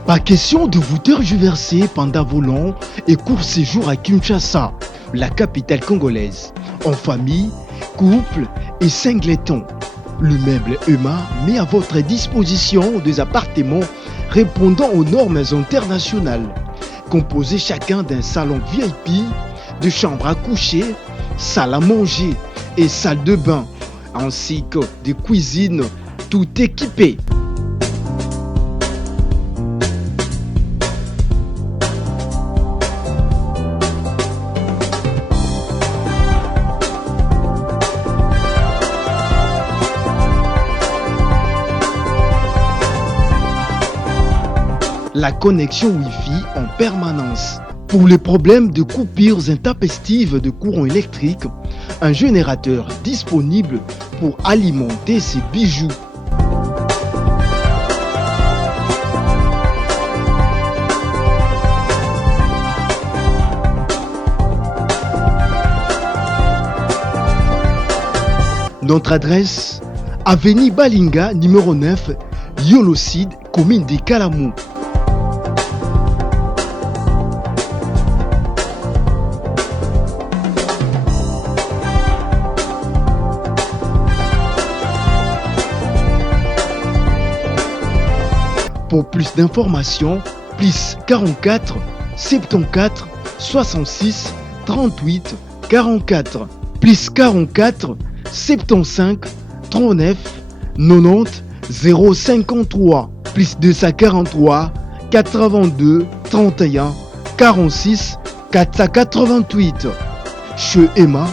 Pas question de vous tergiverser pendant vos longs et courts séjours à Kinshasa, la capitale congolaise. En famille, couple et singleton. Le meuble EMA met à votre disposition des appartements répondant aux normes internationales, composés chacun d'un salon VIP, de chambres à coucher, salle à manger et salle de bain, ainsi que de cuisine, tout équipé. La connexion Wi-Fi en permanence. Pour les problèmes de coupures intempestives de courant électrique, un générateur disponible pour alimenter ces bijoux. Notre adresse, avenue Balinga, numéro 9, Yolocide, commune de Kalamou. Pour plus d'informations, plus 44 74 66 38 44, plus 44 75 39 90 053, plus 243 82 31 46 488. Chez Emma,